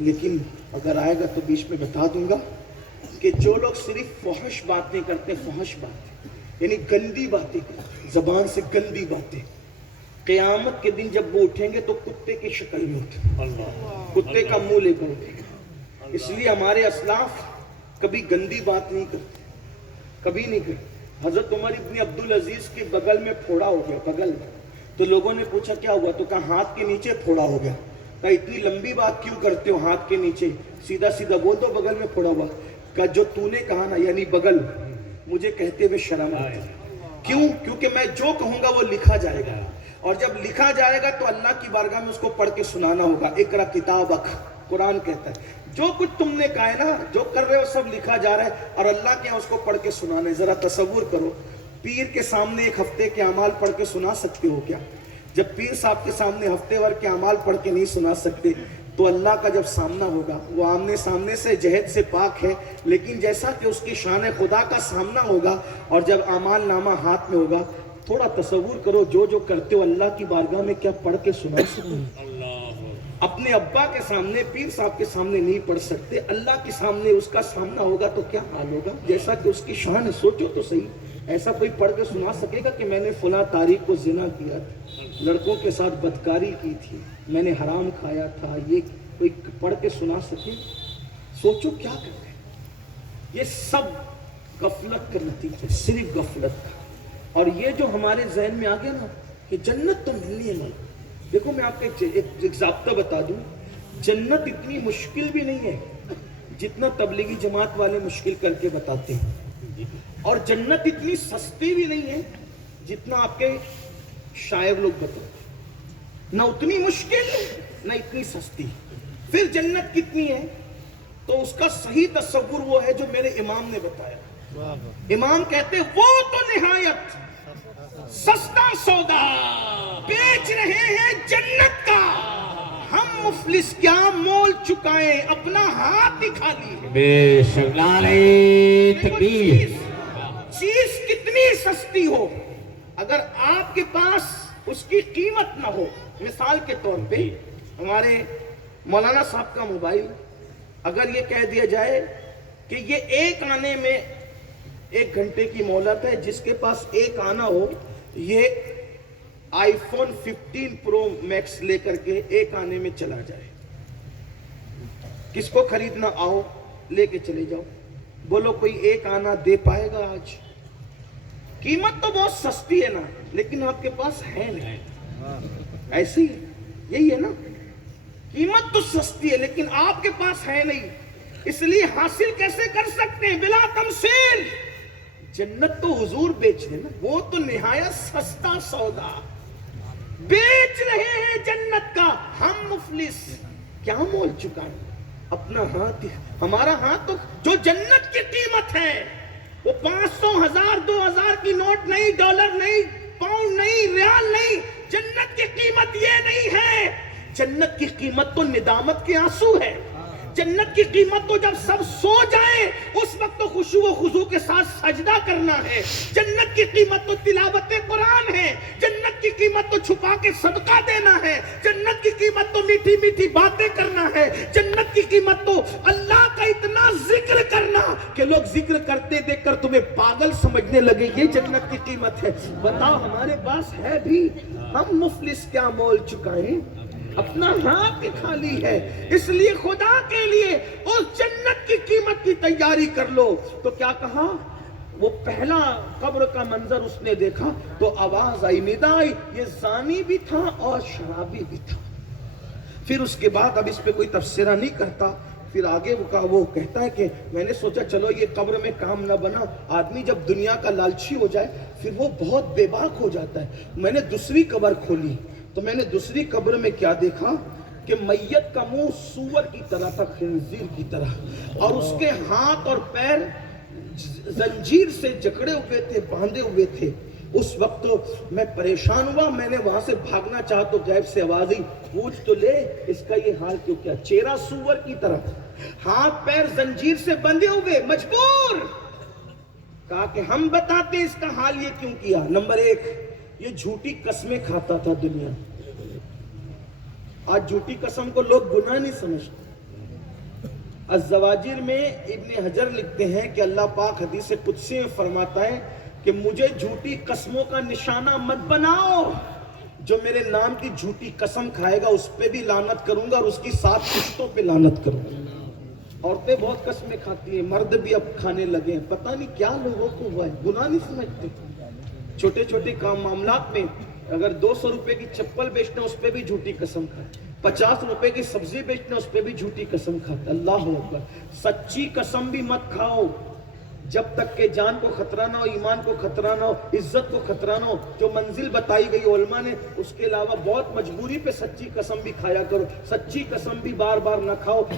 لیکن اگر آئے گا تو بیچ میں بتا دوں گا, کہ جو لوگ صرف فحش باتیں کرتے, فحش باتیں یعنی گندی باتیں کرتے, زبان سے گندی باتیں, قیامت کے دن جب وہ اٹھیں گے تو کتے کی شکل میں اٹھیں, کتے کا منہ لے کر اٹھیں گے. اس لیے ہمارے اسلاف کبھی گندی بات نہیں کرتے, کبھی نہیں کرتے. حضرت عمر ابن عبدالعزیز کے بغل میں پھوڑا ہو گیا, بغل میں. تو لوگوں نے پوچھا کیا ہوا, تو کہا ہاتھ کے نیچے پھوڑا ہو گیا. کہا اتنی لمبی بات کیوں کرتے ہو, ہاتھ کے نیچے سیدھا سیدھا بول دو بغل میں پھوڑا ہوا. کہا جو تو نے کہا نا یعنی بغل, مجھے کہتے ہوئے شرم آتی. کیوں؟ کیونکہ میں جو کہوں گا وہ لکھا جائے گا, اور جب لکھا جائے گا تو اللہ کی بارگاہ میں اس کو پڑھ کے سنانا ہوگا. اقرا کتابک, قرآن کہتا ہے جو کچھ تم نے کہا ہے نا, جو کر رہے ہو سب لکھا جا رہا ہے اور اللہ کے یہاں اس کو پڑھ کے سنانا ہے. ذرا تصور کرو پیر کے سامنے ایک ہفتے کے اعمال پڑھ کے سنا سکتے ہو کیا؟ جب پیر صاحب کے سامنے ہفتے بھر کے اعمال پڑھ کے نہیں سنا سکتے تو اللہ کا جب سامنا ہوگا، وہ آمنے سامنے سے جہد سے پاک ہے، لیکن جیسا کہ اس کی شان خدا کا سامنا ہوگا اور جب اعمال نامہ ہاتھ میں ہوگا، تھوڑا تصور کرو جو کرتے ہو اللہ کی بارگاہ میں کیا پڑھ کے سنا سکتے؟ اپنے ابا کے سامنے، پیر صاحب کے سامنے نہیں پڑھ سکتے، اللہ کے سامنے اس کا سامنا ہوگا تو کیا حال ہوگا؟ جیسا کہ اس کی شان ہے، سوچو تو صحیح، ایسا کوئی پڑھ کے سنا سکے گا کہ میں نے فلاں تاریخ کو زنا کیا تھا، لڑکوں کے ساتھ بدکاری کی تھی، میں نے حرام کھایا تھا؟ یہ کوئی پڑھ کے سنا سکے؟ سوچو کیا کرتے ہیں؟ یہ سب غفلت کا نتیجہ، صرف غفلت کا۔ اور یہ جو ہمارے ذہن میں آ گیا نا کہ جنت تو ملنی ہے نا، دیکھو میں آپ کو ایک ضابطہ بتا دوں، جنت اتنی مشکل بھی نہیں ہے جتنا تبلیغی جماعت والے مشکل کر کے بتاتے ہیں، اور جنت اتنی سستی بھی نہیں ہے جتنا آپ کے شاعر لوگ بتاتے ہیں، نہ اتنی مشکل نہ اتنی سستی۔ پھر جنت کتنی ہے تو اس کا صحیح تصور وہ ہے جو میرے امام نے بتایا۔ امام کہتے ہیں وہ تو نہایت سستا سودا بیچ رہے ہیں جنت کا، ہم مفلس کیا مول چکائیں، اپنا ہاتھ ہی خالی ہے۔ بے شک، نعرہ تکبیر۔ چیز کتنی سستی ہو، اگر آپ کے پاس اس کی قیمت نہ ہو، مثال کے طور پہ ہمارے مولانا صاحب کا موبائل، اگر یہ کہہ دیا جائے کہ یہ ایک آنے میں 1 گھنٹے کی مہلت ہے، جس کے پاس ایک آنا ہو یہ آئی فون 15 پرو میکس لے کر کے ایک آنے میں چلا جائے، کس کو خریدنا آؤ لے کے چلے جاؤ، بولو کوئی ایک آنا دے پائے گا؟ آج قیمت تو بہت سستی ہے نا، لیکن آپ کے پاس ہے نہیں، ایسی یہی ہے نا، قیمت تو سستی ہے لیکن آپ کے پاس ہے نہیں، اس لیے حاصل کیسے کر سکتے ہیں؟ بلا تمثیل۔ جنت تو حضور بیچ رہے نا، وہ تو نہایت سستا سودا بیچ رہے ہیں جنت کا، ہم مفلس کیا مول چکائیں، اپنا ہاتھ۔ ہمارا ہاتھ تو جو جنت کی قیمت ہے وہ 500، 1000، 2000 کی نوٹ نہیں، ڈالر نہیں، پاؤنڈ نہیں، ریال نہیں، جنت کی قیمت یہ نہیں ہے۔ جنت کی قیمت تو ندامت کے آنسو ہے، جنت کی قیمت تو جب سب سو جائیں اس وقت تو خشوع و خضوع کے ساتھ سجدہ کرنا ہے، جنت کی قیمت تو تلاوت قرآن ہے، جنت کی قیمت تو چھپا کے صدقہ دینا ہے، جنت کی قیمت تو میٹھی میٹھی باتیں کرنا ہے، جنت کی قیمت تو اللہ کا اتنا ذکر کرنا کہ لوگ ذکر کرتے دیکھ کر تمہیں پاگل سمجھنے لگے، یہ جنت کی قیمت ہے۔ بتاؤ ہمارے پاس ہے بھی، ہم مفلس کیا مول چکائیں، اپنا ہاتھ خالی ہے۔ اس لیے خدا کے لیے اس جنت کی قیمت کی تیاری کر لو۔ تو کیا کہا؟ وہ پہلا قبر کا منظر اس نے دیکھا تو آواز آئی، ندا آئی، یہ زانی بھی تھا اور شرابی بھی تھا۔ پھر اس کے بعد اب اس پہ کوئی تبصرہ نہیں کرتا، پھر آگے وہ کہتا ہے کہ میں نے سوچا چلو یہ قبر میں کام نہ بنا، آدمی جب دنیا کا لالچی ہو جائے پھر وہ بہت بے باک ہو جاتا ہے۔ میں نے دوسری قبر کھولی تو میں نے دوسری قبر میں کیا دیکھا کہ میت کا منہ سور کی طرح تھا، خنزیر کی طرح، اور اس کے ہاتھ اور پیر زنجیر سے جکڑے ہوئے تھے، باندھے ہوئے تھے۔ اس وقت میں پریشان ہوا، میں نے وہاں سے بھاگنا چاہا تو غیب سے آواز آئی، پوچھ تو لے اس کا یہ حال کیوں کیا؟ چہرہ سور کی طرح، ہاتھ پیر زنجیر سے بندھے ہوئے، مجبور۔ کہا کہ ہم بتاتے ہیں اس کا حال یہ کیوں کیا۔ نمبر 1، یہ جھوٹی قسمیں کھاتا تھا دنیا۔ آج جھوٹی قسم کو لوگ گناہ نہیں سمجھتے۔ الزواجر میں ابن حجر لکھتے ہیں کہ اللہ پاک حدیث قدسی میں فرماتا ہے کہ مجھے جھوٹی قسموں کا نشانہ مت بناؤ، جو میرے نام کی جھوٹی قسم کھائے گا اس پہ بھی لعنت کروں گا اور اس کی 7 پشتوں پہ لعنت کروں گا۔ عورتیں بہت قسمیں کھاتی ہیں، مرد بھی اب کھانے لگے ہیں، پتہ نہیں کیا لوگوں کو ہوا ہے، گناہ نہیں سمجھتے۔ چھوٹے چھوٹے کام معاملات میں اگر 200 روپے کی چپل بیچنا اس پہ بھی جھوٹی قسم کھائے، 50 روپے کی سبزی بیچنا اس پہ بھی جھوٹی قسم کھاتا۔ اللہ اکبر۔ سچی قسم بھی مت کھاؤ جب تک کہ جان کو خطرہ نہ ہو، ایمان کو خطرہ نہ ہو، عزت کو خطرہ نہ ہو۔ جو منزل بتائی گئی علماء نے اس کے علاوہ بہت مجبوری پہ سچی قسم بھی کھایا کرو، سچی قسم بھی بار بار نہ کھاؤ،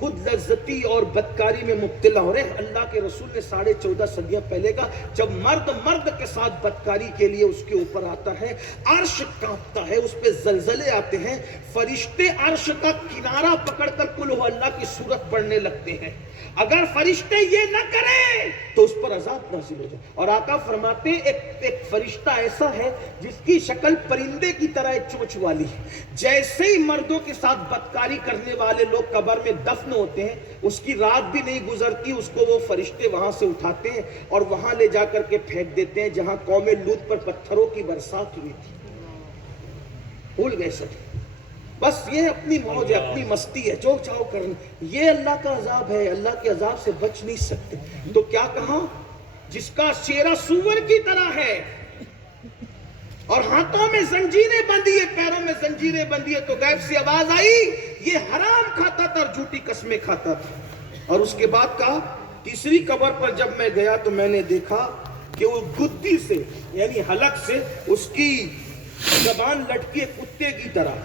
خود لذتی اور بدکاری میں مبتلا ہو رہے ہیں. اللہ کے رسول نے 14.5 صدیاں پہلے کا جب مرد کے ساتھ بدکاری کے لیے اس کے اوپر آتا ہے عرش کانپتا ہے, اس پہ زلزلے آتے ہیں, فرشتے عرش کا کنارہ پکڑ کر قل هو اللہ کی صورت پڑھنے لگتے ہیں. اگر فرشتے یہ نہ کریں تو اس پر عذاب نازل ہو جائے. اور آقا فرماتے ہیں ایک فرشتہ ایسا ہے جس کی شکل پرندے کی طرح چونچ والی ہے. جیسے ہی مردوں کے ساتھ بدکاری کرنے والے لوگ قبر میں دفن ہوتے ہیں, اس کی رات بھی نہیں گزرتی, اس کو وہ فرشتے وہاں سے اٹھاتے ہیں اور وہاں لے جا کر کے پھینک دیتے ہیں جہاں قوم لوط پر پتھروں کی برسات ہوئی تھی. بھول گئے سب, بس یہ اپنی موج ہے, اپنی مستی ہے, جو چاہو کرنا. یہ اللہ کا عذاب ہے, اللہ کے عذاب سے بچ نہیں سکتے. تو کیا کہا, جس کا چہرہ سور کی طرح ہے اور ہاتھوں میں زنجیریں بندھی ہے, پیروں میں زنجیریں بندھی ہے, تو غیب سے آواز آئی یہ حرام کھاتا تھا اور جھوٹی قسمیں کھاتا تھا. اور اس کے بعد کہا تیسری قبر پر جب میں گیا تو میں نے دیکھا کہ وہ گدی سے یعنی حلق سے اس کی زبان لٹکی کتے کی طرح,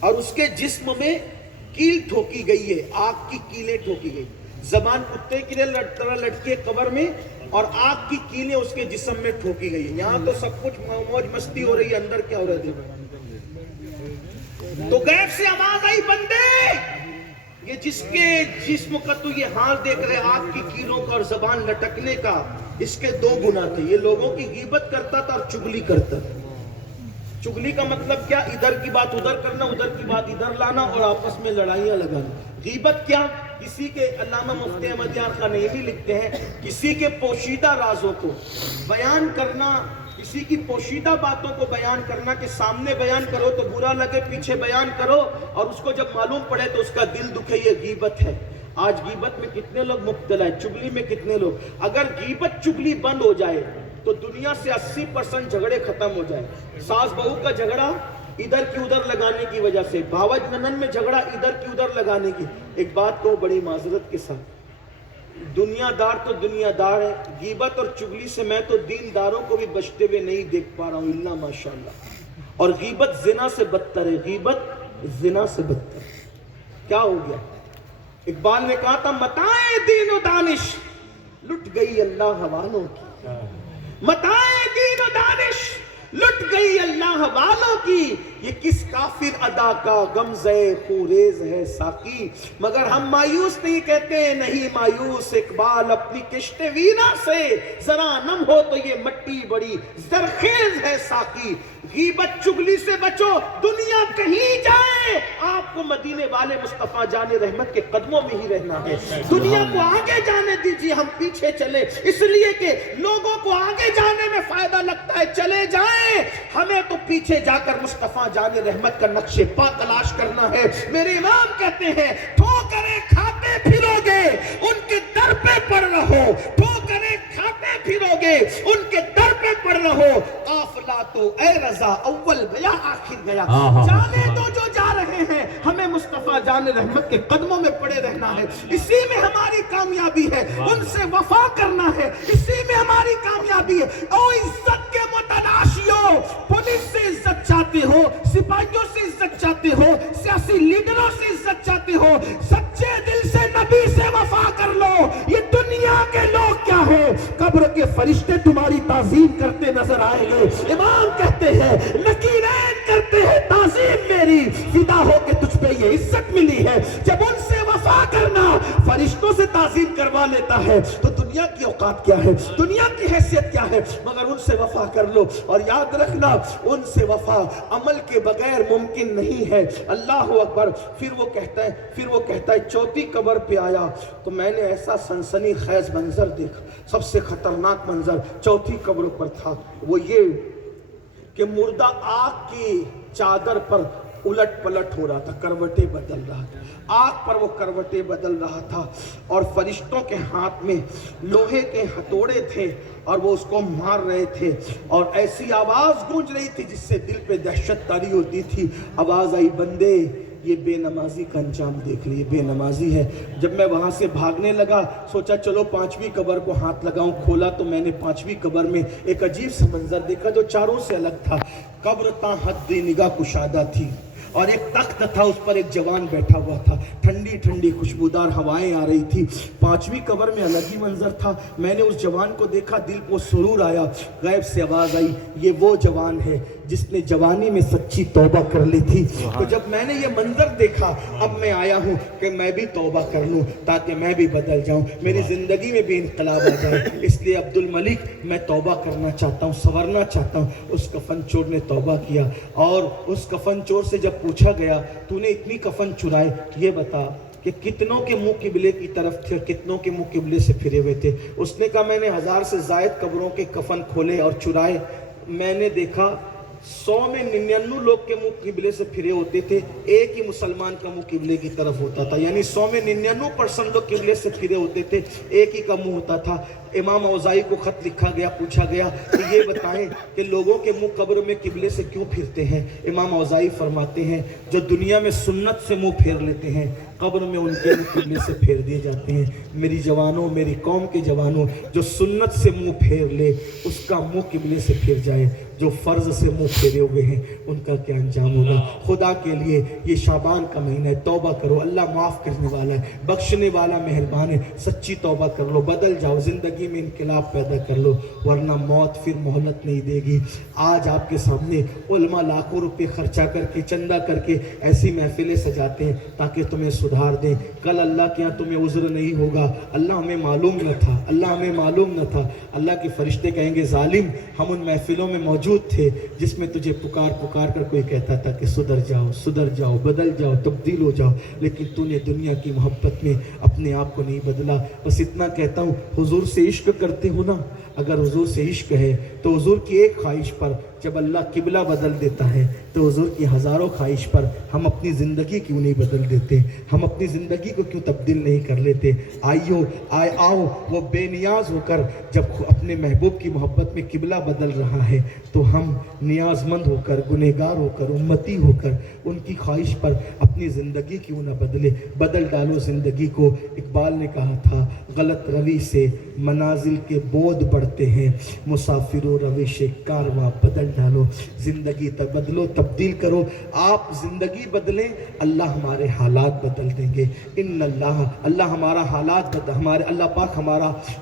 اور اس کے جسم میں کیل ٹھوکی گئی ہے, آگ کی کیلیں ٹھوکی گئی. زبان کتے کی طرح لٹکی قبر میں اور آگ کی کیلیں اس کے جسم میں ٹھوکی گئی. یہاں تو سب کچھ موج مستی ہو رہی ہے, اندر کیا ہو رہا ہے. تو غیب سے آواز آئی بندے یہ جس کے جسم کا تو یہ حال دیکھ رہے آگ کی کیلوں کا اور زبان لٹکنے کا, اس کے 2 گناہ تھے. یہ لوگوں کی غیبت کرتا تھا اور چغلی کرتا تھا. چغلی کا مطلب کیا, ادھر کی بات ادھر کرنا, ادھر کی بات ادھر لانا اور آپس میں لڑائیاں لگانا. غیبت کیا, کسی کے, علامہ مفتی احمد یار خان یہ بھی لکھتے ہیں, کسی کے پوشیدہ رازوں کو بیان کرنا, کسی کی پوشیدہ باتوں کو بیان کرنا کہ سامنے بیان کرو تو برا لگے, پیچھے بیان کرو اور اس کو جب معلوم پڑے تو اس کا دل دکھے, یہ غیبت ہے. آج غیبت میں کتنے لوگ مبتلا ہیں, چغلی میں کتنے لوگ. اگر غیبت چغلی بند ہو جائے تو دنیا سے 80% جھگڑے ختم ہو جائے. ساس بہو کا جھگڑا ادھر کی ادھر لگانے کی وجہ سے, باوج ننن میں جھگڑا ادھر کی ادھر لگانے کی. ایک بات کو بڑی معذرت کے ساتھ, دنیا دار تو دنیا دار ہے, غیبت اور چغلی سے میں تو دین داروں کو بھی بچتے ہوئے نہیں دیکھ پا رہا ہوں الا ماشاءاللہ. اور غیبت زنا سے بدتر ہے, غیبت زنا سے بدتر. کیا ہو گیا, اقبال نے کہا تھا متاع دین و دانش لٹ گئی اللہ والوں کی, متاع دین و دانش لٹ گئی اللہ والوں کی. یہ کس کافر ادا کا غمزہ خوریز ہے ساقی. مگر ہم مایوس نہیں کہتے, نہیں مایوس اقبال اپنی کشت وینا سے, ذرا نم ہو تو یہ مٹی بڑی زرخیز ہے ساقی. غیبت چغلی سے بچو, دنیا کہیں جائے آپ کو مدینے والے مصطفیٰ جان رحمت کے قدموں میں ہی رہنا ہے. دنیا کو آگے جانے دیجیے, ہم پیچھے چلے, اس لیے کہ لوگوں کو آگے جانے میں فائدہ لگتا ہے, چلے جائیں, ہمیں تو پیچھے جا کر مصطفیٰ جان رحمت کا نقش پا تلاش کرنا ہے. میرے امام کہتے ہیں ٹھوکریں کھاتے پھرو گے ان کے در پہ پڑ رہو, ٹھوکریں کھاتے پھرو گے ان کے در پہ پڑ رہو. قافلہ تو اے رضا اول گیا آخر گیا, جانے دو جو جا رہے ہیں, ہمیں مصطفیٰ جان رحمت کے قدموں میں پڑے رہنا ہے. اسی میں ہماری کامیابی ہے, ان سے وفا کرنا ہے, اسی میں ہماری کامیابی ہے. او عزت کے متلاشیوں, پولیس سے عزت چاہتے ہو, سپاہیوں سے عزت چاہتے ہو, سیاسی لیڈروں سے عزت چاہتے ہو, سچے دل سے نبی سے وفا کر لو. یہ دنیا کے لوگ کیا ہے, قبر کے فرشتے تمہاری تعظیم کرتے نظر آئیں گے. امام کہتے ہیں نکیرین کرتے ہیں تعظیم میری, فدا ہو کے تجھ پہ یہ عزت ملی ہے. جب ان سے وفا کرنا فرشتوں سے تعظیم کروا لیتا ہے تو دنیا کی اوقات کیا ہے, دنیا کی حیثیت کیا ہے. مگر ان سے وفا کر لو, اور یاد رکھنا ان سے وفا عمل کے بغیر ممکن نہیں ہے. اللہ اکبر. پھر وہ کہتا ہے چوتھی قبر پہ آیا تو میں نے ایسا سنسنی خیز منظر دیکھا, سب سے خطرناک منظر چوتھی قبر پر تھا. وہ یہ کہ مردہ آگ کی چادر پر الٹ پلٹ ہو رہا تھا, کروٹیں بدل رہا تھا, آگ پر وہ کروٹیں بدل رہا تھا, اور فرشتوں کے ہاتھ میں لوہے کے ہتھوڑے تھے اور وہ اس کو مار رہے تھے, اور ایسی آواز گونج رہی تھی جس سے دل پہ دہشت طاری ہوتی تھی. آواز آئی بندے یہ بے نمازی کا انجام دیکھ لیے, بے نمازی ہے. جب میں وہاں سے بھاگنے لگا سوچا چلو 5ویں قبر کو ہاتھ لگاؤں, کھولا تو میں نے 5ویں قبر میں ایک عجیب سا منظر دیکھا جو چاروں سے الگ تھا. قبر تا حد نگاہ کشادہ تھی, اور ایک تخت تھا، اس پر ایک جوان بیٹھا ہوا تھا، ٹھنڈی ٹھنڈی خوشبودار ہوائیں آ رہی تھی۔ 5ویں قبر میں الگ ہی منظر تھا۔ میں نے اس جوان کو دیکھا، دل کو سرور آیا، غیب سے آواز آئی، یہ وہ جوان ہے جس نے جوانی میں سچی توبہ کر لی تھی۔ تو جب میں نے یہ منظر دیکھا، اب میں آیا ہوں کہ میں بھی توبہ کر لوں تاکہ میں بھی بدل جاؤں، میری زندگی میں بھی انقلاب آ جائے۔ اس لیے عبد الملک میں توبہ کرنا چاہتا ہوں، سنورنا چاہتا ہوں۔ اس کفن چور نے توبہ کیا، اور اس کفن چور سے جب پوچھا گیا تو نے اتنی کفن چرائے، یہ بتا کہ کتنوں کے منہ قبلے کی طرف تھے اور کتنوں کے منہ قبلے سے پھرے ہوئے تھے؟ اس نے کہا میں نے 1000 سے زائد قبروں کے کفن کھولے اور چرائے، میں نے دیکھا 100 میں 99 لوگ کے منہ قبلے سے پھرے ہوتے تھے، ایک ہی مسلمان کا منہ قبلے کی طرف ہوتا تھا، یعنی 100 میں 99% لوگ قبلے سے پھرے ہوتے تھے، ایک ہی کا منہ ہوتا تھا۔ امام اوزاعی کو خط لکھا گیا، پوچھا گیا کہ یہ بتائیں کہ لوگوں کے منہ قبر میں قبلے سے کیوں پھرتے ہیں؟ امام اوزاعی فرماتے ہیں جو دنیا میں سنت سے منہ پھیر لیتے ہیں، قبر میں ان کے منہ قبلے سے پھیر دیے جاتے ہیں۔ میری جوانوں، میری قوم کے جوانوں، جو سنت سے منہ پھیر لے اس کا منہ قبلے سے پھر جائے، جو فرض سے منہ پھیرے ہوئے ہیں ان کا کیا انجام ہوگا؟ خدا کے لیے یہ شعبان کا مہینہ ہے، توبہ کرو، اللہ معاف کرنے والا ہے، بخشنے والا مہربان ہے، سچی توبہ کر لو، بدل جاؤ، زندگی میں انقلاب پیدا کر لو، ورنہ موت پھر مہلت نہیں دے گی۔ آج آپ کے سامنے علماء لاکھوں روپے خرچہ کر کے، چندہ کر کے ایسی محفلیں سجاتے ہیں تاکہ تمہیں سدھار دیں، کل اللہ کے یہاں تمہیں عذر نہیں ہوگا، اللہ ہمیں معلوم نہ تھا، اللہ ہمیں معلوم نہ تھا۔ اللہ کے فرشتے کہیں گے ظالم، ہم ان محفلوں میں موجود تھے جس میں تجھے پکار پکار کر کوئی کہتا تھا کہ سدھر جاؤ، بدل جاؤ، تبدیل ہو جاؤ، لیکن تو نے دنیا کی محبت میں اپنے آپ کو نہیں بدلا۔ بس اتنا کہتا ہوں، حضور سے عشق کرتے ہو نا؟ اگر حضور سے عشق ہے تو حضور کی ایک خواہش پر جب اللہ قبلہ بدل دیتا ہے تو حضور کی ہزاروں خواہش پر ہم اپنی زندگی کیوں نہیں بدل دیتے؟ ہم اپنی زندگی کو کیوں تبدیل نہیں کر لیتے؟ آؤ وہ بے نیاز ہو کر جب اپنے محبوب کی محبت میں قبلہ بدل رہا ہے تو ہم نیاز مند ہو کر، گنہگار ہو کر، امتی ہو کر ان کی خواہش پر اپنی زندگی کیوں نہ بدلے؟ بدل ڈالو زندگی کو۔ اقبال نے کہا تھا غلط روی سے منازل کے بود بڑھتے ہیں، مسافر و روش کارواں بدل ڈالو، زندگی بدلو، تبدیل کرو۔ آپ زندگی بدلیں، اللہ ہمارے حالات بدل دیں گے۔ اللہ ہمارا حالات اللہ پاک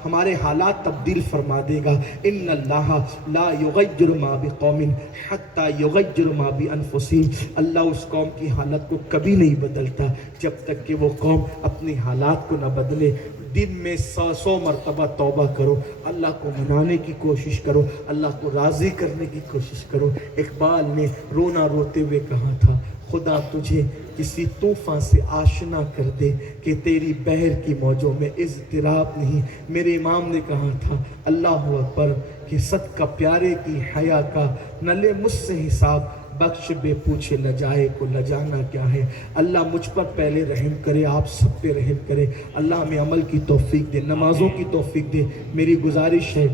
ہمارے حالات تبدیل فرما دے گا۔ ان اللہ لا یغیر ما بقوم حتی یغیر ما بانفسہم، اللہ اس قوم کی حالت کو کبھی نہیں بدلتا جب تک کہ وہ قوم اپنی حالات کو نہ بدلے۔ دن میں 100 مرتبہ توبہ کرو، اللہ کو منانے کی کوشش کرو، اللہ کو راضی کرنے کی کوشش کرو۔ اقبال نے رونا روتے ہوئے کہا تھا خدا تجھے کسی طوفان سے آشنا کر دے کہ تیری بحر کی موجوں میں اضطراب نہیں۔ میرے امام نے کہا تھا اللہ اکبر کہ صدقہ پیارے کی حیا کا نہ لے مجھ سے حساب، بخش بے پوچھے لجائے کو لجانا کیا ہے۔ اللہ مجھ پر پہلے رحم کرے، آپ سب پہ رحم کرے، اللہ ہمیں عمل کی توفیق دے، نمازوں کی توفیق دے۔ میری گزارش ہے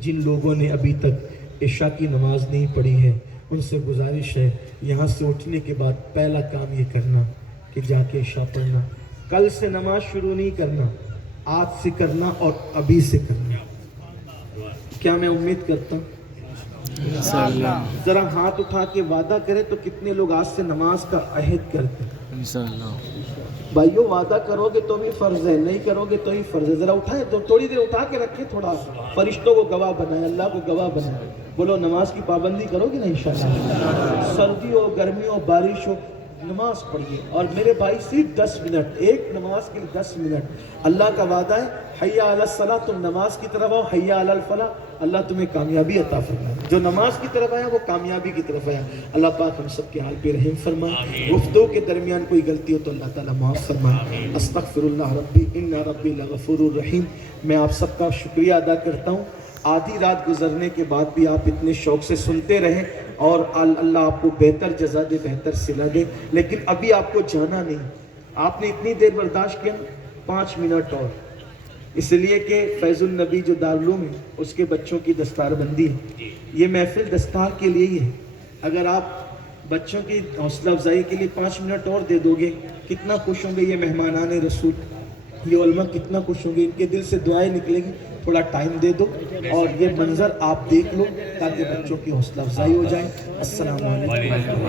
جن لوگوں نے ابھی تک عشاء کی نماز نہیں پڑھی ہے ان سے گزارش ہے یہاں سے اٹھنے کے بعد پہلا کام یہ کرنا کہ جا کے عشاء پڑھنا۔ کل سے نماز شروع نہیں کرنا، آج سے کرنا اور ابھی سے کرنا۔ کیا میں امید کرتا ہوں ذرا ہاتھ اٹھا کے وعدہ کرے تو کتنے لوگ آج سے نماز کا عہد کرتے ہیں؟ بھائیو وعدہ کرو گے تو بھی فرض ہے، نہیں کرو گے تو بھی فرض ہے۔ ذرا اٹھائے، تھوڑی دیر اٹھا کے رکھے، تھوڑا فرشتوں کو گواہ بنائے، اللہ کو گواہ بنائے۔ بولو نماز کی پابندی کرو گے نا انشاءاللہ؟ سردی ہو، گرمی ہو، بارش ہو، نماز پڑھیے۔ اور میرے بھائی صرف 10 منٹ، ایک نماز کے لیے 10 منٹ۔ اللہ کا وعدہ ہے حیا علی الصلاۃ، تم نماز کی طرف آؤ، حیا علی الفلاح، اللہ تمہیں کامیابی عطا فرمائے۔ جو نماز کی طرف آیا وہ کامیابی کی طرف آیا۔ اللہ پاک ہم سب کے حال پہ رحم فرمائے۔ گفتگو کے درمیان کوئی غلطی ہو تو اللہ تعالیٰ معاف فرمائے۔ استغفر اللہ ربی ان ربی لغفور الرحیم۔ میں آپ سب کا شکریہ ادا کرتا ہوں، آدھی رات گزرنے کے بعد بھی آپ اتنے شوق سے سنتے رہیں، اور اللہ آپ کو بہتر جزا دے، بہتر صلہ دے۔ لیکن ابھی آپ کو جانا نہیں، آپ نے اتنی دیر برداشت کیا، 5 منٹ اور، اس لیے کہ فیض النبی جو دارالعلوم ہے اس کے بچوں کی دستار بندی ہے۔ یہ محفل دستار کے لیے ہی ہے۔ اگر آپ بچوں کی حوصلہ افزائی کے لیے 5 منٹ اور دے دو گے، کتنا خوش ہوں گے یہ مہمانان رسول۔ یہ علماء کتنا خوش ہوں گے, ان کے دل سے دعائیں نکلیں گی. تھوڑا ٹائم دے دو اور یہ منظر آپ دیکھ لو تاکہ بچوں کی حوصلہ افزائی ہو جائے. السلام علیکم.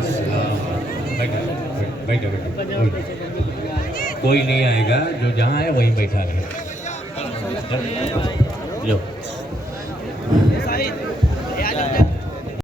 بیٹھا کوئی نہیں آئے گا, جو جہاں ہے وہیں بیٹھا رہے.